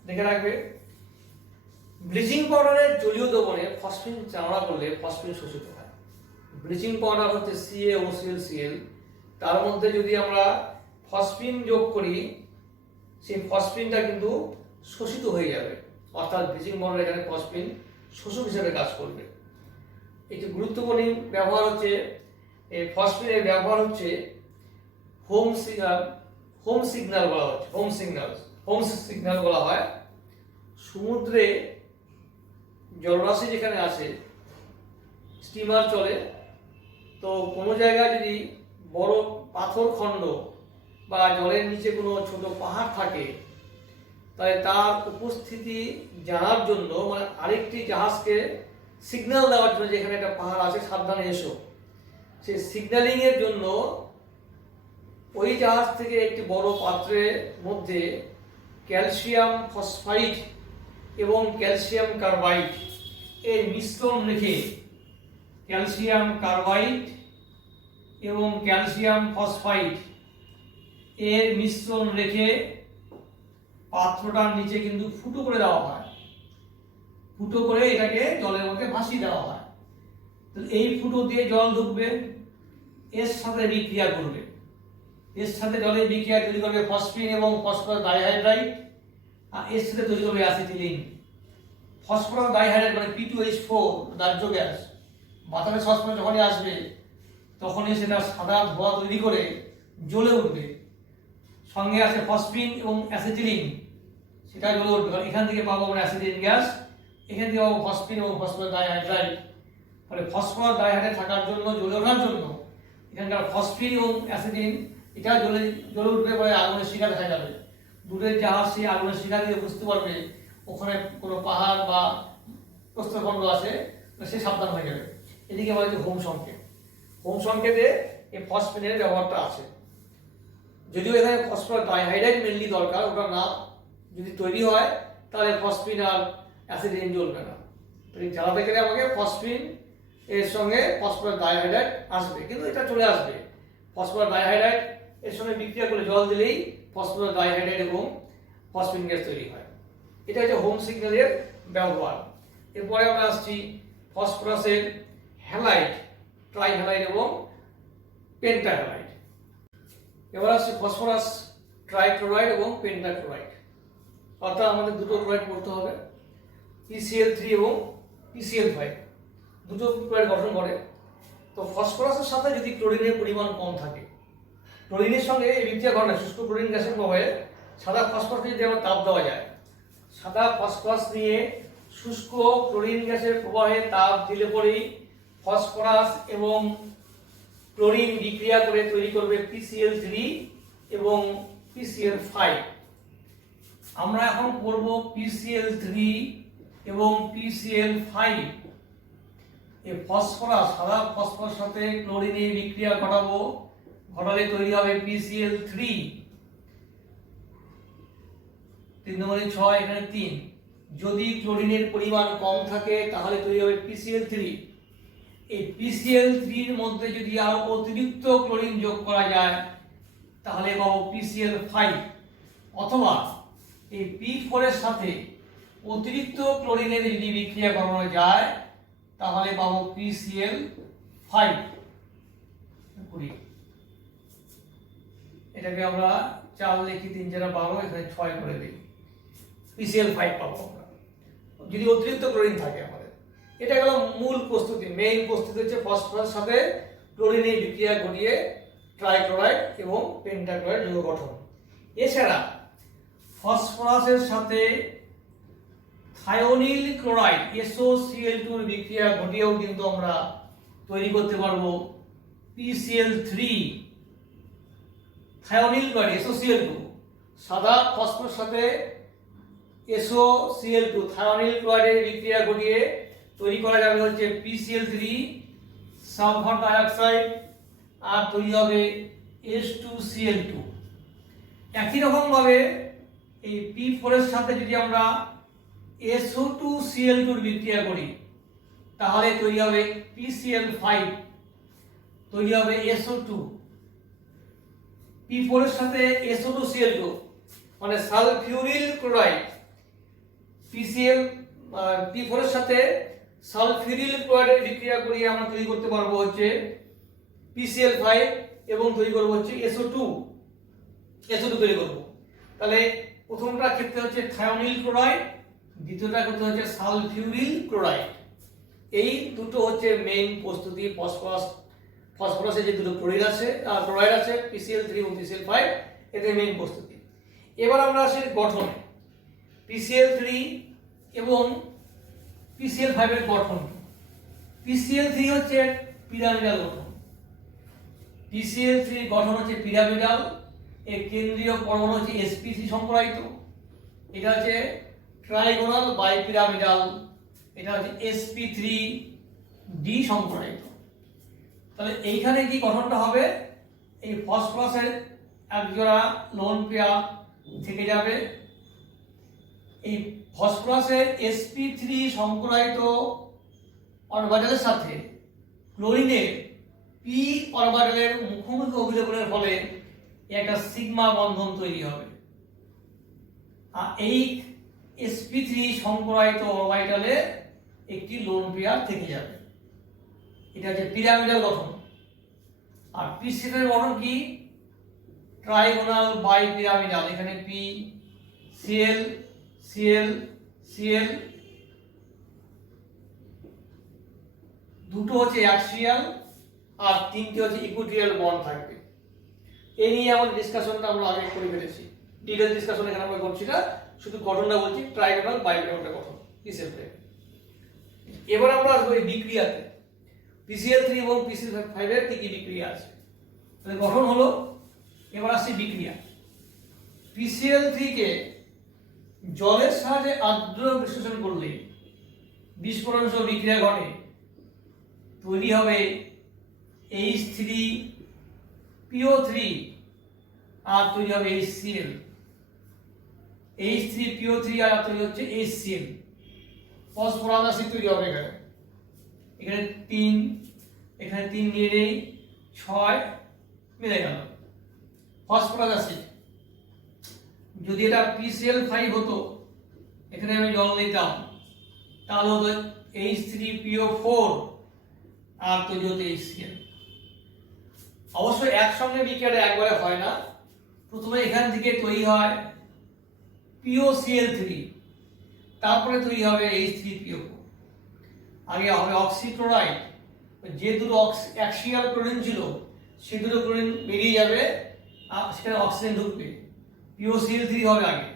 দেখে রাখবে। ব্লিচিং পাউডারের জলীয় দ্রবণে ফসফিন চালনা করলে ফসফিন শোষিত হয়। ব্লিচিং পাউডার হচ্ছে CaOClCl, তার মধ্যে যদি আমরা ফসফিন যোগ করি সেই ফসফিনটা কিন্তু শোষিত হয়ে যাবে, অর্থাৎ ব্লিচিং পাউডার এখানে ফসফিন শোষক হিসেবে কাজ করবে। একটি গুরুত্বপূর্ণ ব্যবহার হচ্ছে এই ফসফিনের ব্যবহার হচ্ছে হোম সিগন্যাল বলা হচ্ছে, হোম সিগন্যাল বলা হয়। সমুদ্রে জলরাশি যেখানে আছে, স্টিমার চলে, তো কোনো জায়গায় যদি বড় পাথর খণ্ড বা জলের নিচে কোনো ছোট পাহাড় থাকে, তাহলে তার উপস্থিতি জানার জন্য, মানে আরেকটি জাহাজকে সিগন্যাল দেওয়ার জন্য যেখানে একটা পাহাড় আছে সাবধানে এসো, সেই সিগন্যালিং এর জন্য ওই জাহাজ থেকে একটি বড় পাত্রের মধ্যে ক্যালসিয়াম ফসফাইড এবং ক্যালসিয়াম কার্বাইড এর মিশ্রণ রেখে, ক্যালসিয়াম কার্বাইড এবং ক্যালসিয়াম ফসফাইড এর মিশ্রণ রেখে পাত্রটার নিচে কিন্তু ফুটো করে দেওয়া হয়, ফুটো করে এটাকে জলের মধ্যে ভাসিয়ে দেওয়া হয়। তো এই ফুটো দিয়ে জল ঢুকবে, এর সাথে বিক্রিয়া করবে, এর সাথে জলের বিক্রিয়া তৈরি করবে ফসফিন এবং ফসফরাস ডাইহাইড্রাইড, আর এর সাথে তৈরি করবে অ্যাসিটিলিন। ফসফরাস ডাইহাইড্রাইড মানে P2H4 দাহ্য গ্যাস, বাতাসের সংস্পর্শে যখনই আসবে তখনই সেটা সাদা ধোঁয়া তৈরি করে জ্বলে উঠবে। সঙ্গে আছে ফসফিন এবং অ্যাসিটিলিন, সেটা জ্বলে উঠবে, কারণ এখান থেকে পাবো আমরা অ্যাসিটিলিন গ্যাস, এখান থেকে পাবো ফসফিন এবং ফসফরাস ডাইহাইড্রাইড। ফলে ফসফরাস ডাইহাইড্রাইড থাকার জন্য, জ্বলে ওঠার জন্য এখানকার ফসফিন এবং অ্যাসিটিলিন এটা জ্বলে উঠবে, পরে আগুনের শিখা দেখা যাবে। দূরের জাহাজ সেই আগুনের শিখা দিয়ে বুঝতে পারবে ওখানে কোনো পাহাড় বা প্রস্তরখণ্ড আছে, সে সাবধান হয়ে যাবে। এদিকে বলা হচ্ছে হোম সংকেত। হোম সংকেতে এই ফসফিনের ব্যবহারটা আছে, যদিও এখানে ফসফরাস ডাইহাইড্রাইড মেনলি দরকার, ওটা না যদি তৈরি হয় তাহলে ফসফিন আর অ্যাসিটিলিন জ্বলবে না। জ্বালাতে গেলে আমাকে ফসফিন এর সঙ্গে ফসফরাস ডাইহাইড্রাইড আসবে, কিন্তু এটা চলে আসবে। ফসফরাস ডাইহাইড্রাইড এর সঙ্গে বিক্রিয়া করে জল দিলেই ফসফরাস ডাইহাইড্রাইড এবং ফসফিন গ্যাস তৈরি হয়। এটা হচ্ছে হোম সিগন্যালের ব্যবহার। এরপরে আমরা আসছি ফসফরাসের হ্যালাইড, ট্রাইহ্যালাইড এবং পেন্টাহ্যালাইড। এবার আসছে ফসফরাস ট্রাইক্লোরাইড এবং পেন্টাক্লোরাইড, অর্থাৎ আমাদের দুটো ক্লোরাইড পড়তে হবে, PCl3 এবং PCl5, দুটো ক্লোরাইড গঠন করে। তো ফসফরাসের সাথে যদি ক্লোরিনের পরিমাণ কম থাকে, ক্লোরিনের সঙ্গে এই বিক্রিয়া ঘটনা শুষ্ক ক্লোরিন গ্যাসের প্রভাবে সাদা ফসফরাস যদি আমরা তাপ দেওয়া যায়, সাদা ফসফরাস নিয়ে শুষ্ক ক্লোরিন গ্যাসের প্রবাহে তাপ দিলে পরেই ফসফরাস এবং ক্লোরিন বিক্রিয়া করে তৈরি করবে PCl3 এবং PCl5। আমরা এখন করব PCl3 এবং PCl5। এই ফসফরাস, সাদা ফসফরাস সাথে ক্লোরিনের বিক্রিয়া ঘটালে তৈরি হবে PCl3, 3 × 6 এখানে 3। যদি ক্লোরিনের পরিমাণ কম থাকে তাহলে তৈরি হবে PCl3। এই PCl3 এর মধ্যে যদি আরো অতিরিক্ত ক্লোরিন যোগ করা যায় তাহলে পাবো PCl5, অথবা এই P4 এর সাথে অতিরিক্ত ক্লোরিনের যদি বিক্রিয়া করানো যায় তাহলে পাবো PCl5। এটাকে আমরা 4 লিখি, 3 × 12, এখানে 6 করে দিই, PCl5 পাবো আমরা যদি অতিরিক্ত ক্লোরিন থাকে আমাদের। এটা গেল মূল প্রস্তুতি, মেইন প্রস্তুতি হচ্ছে ফসফরাসের সাথে ক্লোরিনের বিক্রিয়া ঘটিয়ে ট্রাইক্লোরাইড এবং পেন্টাক্লোরাইড যৌগ গঠন। এছাড়া ফসফরাসের সাথে থায়োনিল ক্লোরাইড SOCl2 এর বিক্রিয়া ঘটিয়েও কিন্তু আমরা তৈরি করতে পারবো PCl3 থায়োনিল ক্লোরাইড SOCl2, সাদা ফসফরাসের সাথে SOCl2 থায়োনিল ক্লোরাইডের বিক্রিয়া ঘটিয়ে তৈরি করা যাবে হচ্ছে PCl3 সালফার ডাইঅক্সাইড, আর তৈরি হবে H2Cl2। একই রকম ভাবে এই P4 এর সাথে যদি আমরা SO2Cl2 এর বিক্রিয়া করি তাহলে তৈরি হবে PCl5, তৈরি হবে SO2। P4 এর সাথে SO2Cl2 মানে সালফিউরিল ক্লোরাইড, P4 এর সাথে সালফিউরিল ক্লোরাইডের বিক্রিয়া করিয়ে আমরা তৈরি করতে পারবো হচ্ছে PCl5 এবং তৈরি করব হচ্ছে SO2 তৈরি করব। তাহলে প্রথমটা ক্ষেত্রে হচ্ছে থায়োনিল ক্লোরাইড, দ্বিতীয়টা ক্ষেত্রে হচ্ছে সালফিউরিল ক্লোরাইড। এই দুটো হচ্ছে মেইন প্রস্তুতি। ফসফরাসের যে দুটো ক্লোরাইড আছে PCl3 এবং PCl5, এদের মেইন প্রস্তুতি। এবার আমরা আসি গঠনে। PCl3 এবং PCl5 এর গঠন। PCl3 হচ্ছে পিরামিডাল গঠন। PCl3 গঠন হচ্ছে পিরামিডাল, এর কেন্দ্রীয় পরমাণু হচ্ছে sp3 সংকরায়িত। এটা হচ্ছে ট্রাইগোনাল বাইপিরামিডাল, এটা হচ্ছে sp3d সংকরায়িত। তাহলে এইখানে কি গঠনটা হবে, এই ফসফরাসের একজোড়া লোন পেয়ার থেকে যাবে। এই ফসফরাসের sp3 সংকরায়িত অরবিটালের সাথে ক্লোরিনের p অরবিটালের মুখোমুখি অভিলেপনের ফলে একটা সিগমা বন্ধন তৈরি হবে, আর এই sp3 সংকরায়িত অরবিটালে একটি লোন পেয়ার থেকে যাবে। এটা হচ্ছে পিরামিডাল গঠন। আর PCl এর গঠন কি, ট্রাইগোনাল বাইপিরামিডাল। এখানে P Cl Cl Cl দুটো হচ্ছে অ্যাক্সিয়াল আর তিনটে হচ্ছে ইকুইটোরিয়াল বন্ড থাকবে। এই নিয়ে আমাদের ডিসকাশনটা আমরা আগে করে ফেলেছি, ডিটেইল ডিসকাশন এখানে আমরা করছি না, শুধু গঠনটা বলছি, ট্রাইগোনাল বাইপিরামিডাল গঠন PCl। এবার আমরা আসবো এই বিক্রিয়াতে, PCl3 এবং PCl5 এর কি কি বিক্রিয়া আছে। তাহলে গঠন হলো, এবার আসছে বিক্রিয়া। PCl3 কে জলের সাহায্যে আর্দ্র বিশ্লেষণ করলে বিস্ফোরণ সহ বিক্রিয়া ঘটে, তৈরি হবে H3PO3 আর তৈরি হবে HCl। H3PO3 আর তৈরি হচ্ছে HCl। ফসফরাস অ্যাসিড তৈরি হবে এখানে 3, এখানে 3 নিয়ে নেই, 6 মিলে গেল ফসফরাস অ্যাসিড। যদি এটা PCl5 হতো, এখানে আমি জল নিতাম, তাহলে হতো H3PO4 আর তৈরি হতো HCl। অবশ্যই একসঙ্গে বিক্রিয়াটা একবারে হয় না, প্রথমে এখান থেকে তৈরি হয় POCl3, তারপরে তৈরি হবে H3PO4। আগে হবে অক্সিক্লোরাইড, যে দুটো অ্যাক্সিয়াল ক্লোরিন ছিল সে দুটো ক্লোরিন বেরিয়ে যাবে, আর সেখানে অক্সিজেন ঢুকবে, POCl3 হবে আগে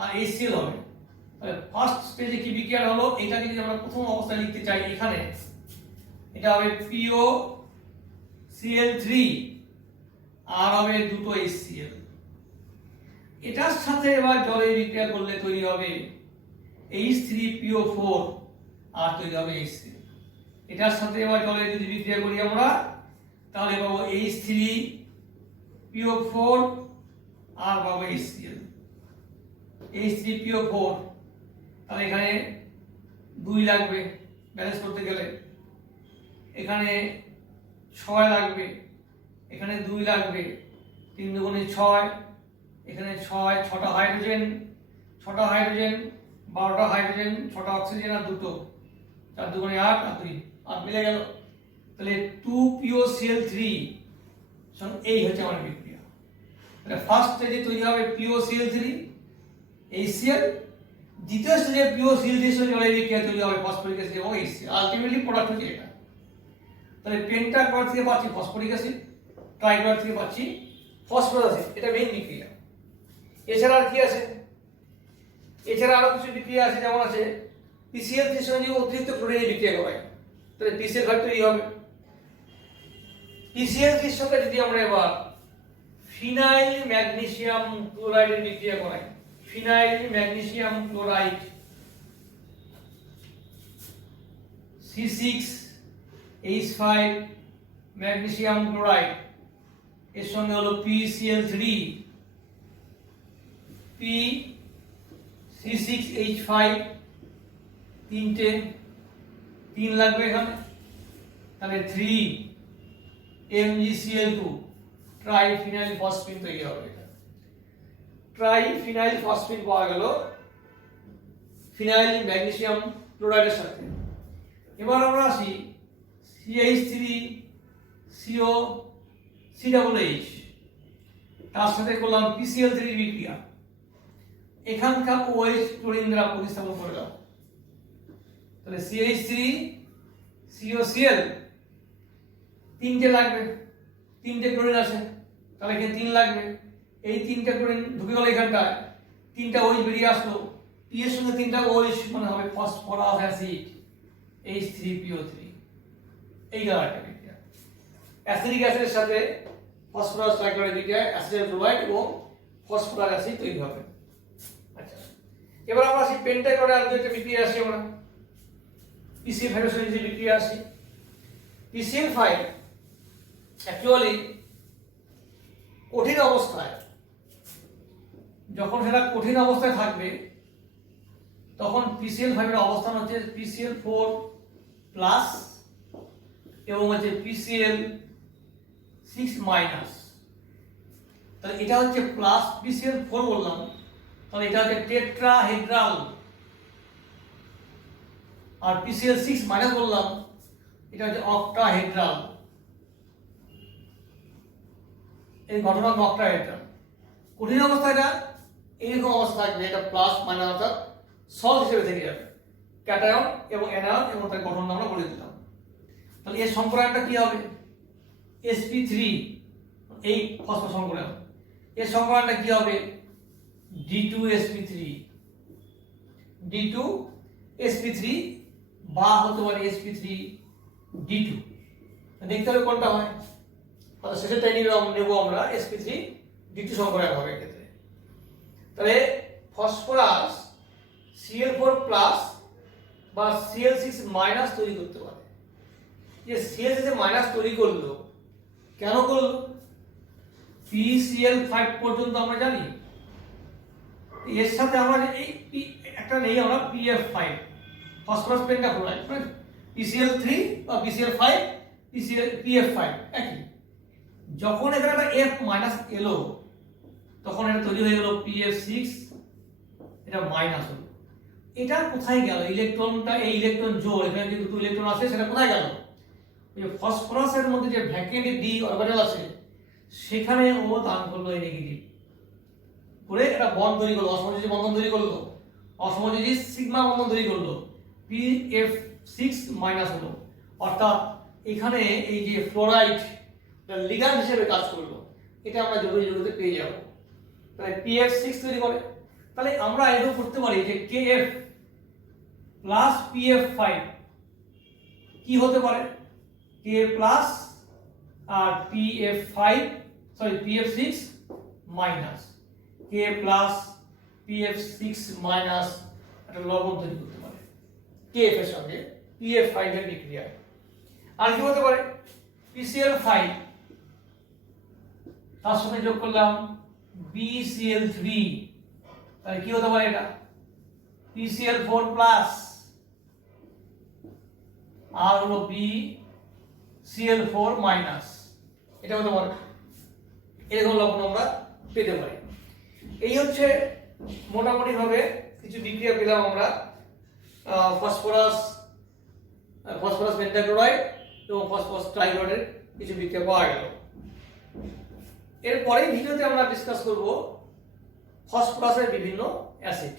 আর HCl হবে। তাহলে ফার্স্ট স্টেজে কি বিক্রিয়া হলো, এটা যদি আমরা প্রথম অবস্থায় লিখতে চাই, এখানে এটা হবে POCl3 আর হবে দুটো HCl। এটার সাথে এবার জলের বিক্রিয়া করলে তৈরি হবে H3PO4 আর তৈরি হবে HCl। এটার সাথে এবার জলের যদি বিক্রিয়া করি আমরা, তাহলে পাবো H3PO4 আর পাবো HCl। H3PO4, তাহলে এখানে 2 লাগবে ব্যালেন্স করতে গেলে, এখানে 6 লাগবে, এখানে 2 লাগবে, 3 দুগুণে 6, এখানে 6, 6টা হাইড্রোজেন, 12টা হাইড্রোজেন, 6টা অক্সিজেন আর 2, 4 দুগুণে 8 আর 2, 8 মিলে গেল। তাহলে 2POCl3, এই হচ্ছে আমার বিক্রিয়া। তাহলে ফার্স্ট স্টেজে তৈরি হবে POCl3 HCl, দ্বিতীয় স্টেজে POCl3 এর সঙ্গে জলের বিক্রিয়া তৈরি হবে ফসফরিক অ্যাসিড এবং HCl। আলটিমেটলি প্রোডাক্ট হচ্ছে এটা। তাহলে পেন্টাক্লোরাইড থেকে পাচ্ছি ফসফরিক অ্যাসিড, ট্রাইক্লোরাইড থেকে পাচ্ছি ফসফরাস অ্যাসিড, এটা মেইন বিক্রিয়া। এছাড়া আর কি আছে, এছাড়া আরো কিছু বিক্রিয়া আছে, যেমন আছে PCl3 এর সঙ্গে অতিরিক্ত ক্লোরিনের বিক্রিয়া করায়, তাহলে PCl5 তৈরি হবে। PCl3 এর সাথে যদি আমরা এবার ফিনাইল ম্যাগনেসিয়াম ক্লোরাইডের বিক্রিয়া করাই, phenyl magnesium chloride C6H5 magnesium chloride এর সঙ্গে হলো PCl3 P C6H5 তিনটে 3 লাগবে এখানে, তাহলে 3MgCl2 ট্রাইফিনাইল ফসফিন তৈরি হবে। এটা ট্রাইফিনাইল ফসফিন পাওয়া গেল ফিনাইল ম্যাগনেসিয়াম ক্লোরাইডের সাথে। এবার আমরা আসি CH3COCH তার সাথে করলাম PCl3 বিক্রিয়া, এখানকার OH ক্লোরিন দ্বারা প্রতিস্থাপন করে দাও, তাহলে CH3COCl তিনটে লাগবে, তিনটে ক্লোরিন আছে, তাহলে এখানে 3 লাগবে। এই 3টা ক্লোরিন ঢুকে গেল এখানটায়, 3টা OH বেরিয়ে আসলো, P এর সঙ্গে 3টা OH মানে হবে ফসফরাস অ্যাসিড H3PO3। এই গেল একটা বিক্রিয়া, অ্যাসিডিক অ্যাসিডের সাথে ফসফরাস ট্রাইক্লোরাইড বিক্রিয়া, অ্যাসিটাইল ক্লোরাইড এবং ফসফরাস অ্যাসিড তৈরি হবে। আচ্ছা, এবার আমরা আসি পেন্টাক্লোরাইড আর দুইটা বিক্রিয়া আসি, আমরা PCl5 এর সঙ্গে যে বিক্রিয়া আসি, PCl5 অ্যাকচুয়ালি কঠিন অবস্থায়, যখন সেটা কঠিন অবস্থায় থাকবে তখন PCl5 এর অবস্থান হচ্ছে PCl4 প্লাস এবং হচ্ছে PCl6 মাইনাস। তাহলে এটা হচ্ছে প্লাস PCl4 বললাম, তাহলে এটা হচ্ছে টেট্রাহেড্রাল, আর PCl6 মাইনাস বললাম এটা হচ্ছে অক্টাহেড্রাল। এই ঘটনা অক্টাহেড্রাল কঠিন অবস্থায় এটা এইরকম অবস্থা থাকবে, এটা প্লাস মাইনাস অর্থাৎ সল্ট হিসেবে থেকে যাবে, ক্যাটায়ন এবং অ্যানায়ন এবং তার গঠন আমরা বলে দিলাম। তাহলে এর সংকরায়নটা কি হবে? sp3, এই ফসফরাস সংকরায়ন, এর সংকরায়নটা কি হবে? D2sp3, D2sp3 বা হতে পারে sp3D2, দেখতে হবে কোনটা হয়। তাহলে শেষেরটাই নেব আমরা, sp3D2 সংকরায়ন হবে এক্ষেত্রে। তাহলে ফসফরাস Cl4 প্লাস বা Cl6 মাইনাস তৈরি করতে পারে। যে Cl6 মাইনাস তৈরি করলো, কেন করলো? PCl5 পর্যন্ত আমরা জানি, এর সাথে আমরা এই একটা নেই আমরা PF5 ফসফরাস পেন্টাক্লোরাইড, PCl3 বা PCl5 PF5 একই। যখন এখানে একটা F মাইনাস এলো তখন এটা তৈরি হয়ে গেল PF6, এটা মাইনাস হলো। এটা কোথায় গেল? ইলেকট্রনটা, এই ইলেকট্রন জোড়, এখানে যে দুটো ইলেকট্রন আছে সেটা কোথায় গেল? ওই ফসফরাসের মধ্যে যে ভ্যাকেন্ট ডি অরবিটাল আছে সেখানে ও দান করলো এই নেগেটিভ করে, এটা বন্ড তৈরি করলো, অসমযোজী বন্ধন তৈরি করলো, অসমযোজী সিগমা বন্ধন তৈরি করলো, PF6 মাইনাস হলো। অর্থাৎ এখানে এই যে ফ্লোরাইড লিগ্যান্ড হিসেবে কাজ করলো, এটা আমরা যোগাযোগতে পেয়ে যাব। তাহলে PF6 তৈরি করে। তাহলে আমরা এটাও করতে পারি যে KF প্লাস PF5 কি হতে পারে? K প্লাস আর PF6 minus, K plus PF6 minus একটা লবণ তৈরি করতে পারে KF এর সঙ্গে PF5 এর বিক্রিয়া। আর কি হতে পারে? PCl5 তার সাথে যোগ করলাম BCl3, তাহলে কি হতে পারে? এটা PCl4 প্লাস আর হলো BCl4 মাইনাস, এটা হতে পারে। এরকম লবণ আমরা পেতে পারি। এই হচ্ছে মোটামুটি ভাবে কিছু বিক্রিয়া পেলাম আমরা, ফসফরাস পেন্টাক্লোরাইড এবং ফসফরাস ট্রাইক্লোরাইডের কিছু বিক্রিয়া পাওয়া গেল। এরপরে ভিডিওতে আমরা ডিসকাস করব ফসফরাসের বিভিন্ন অ্যাসিড।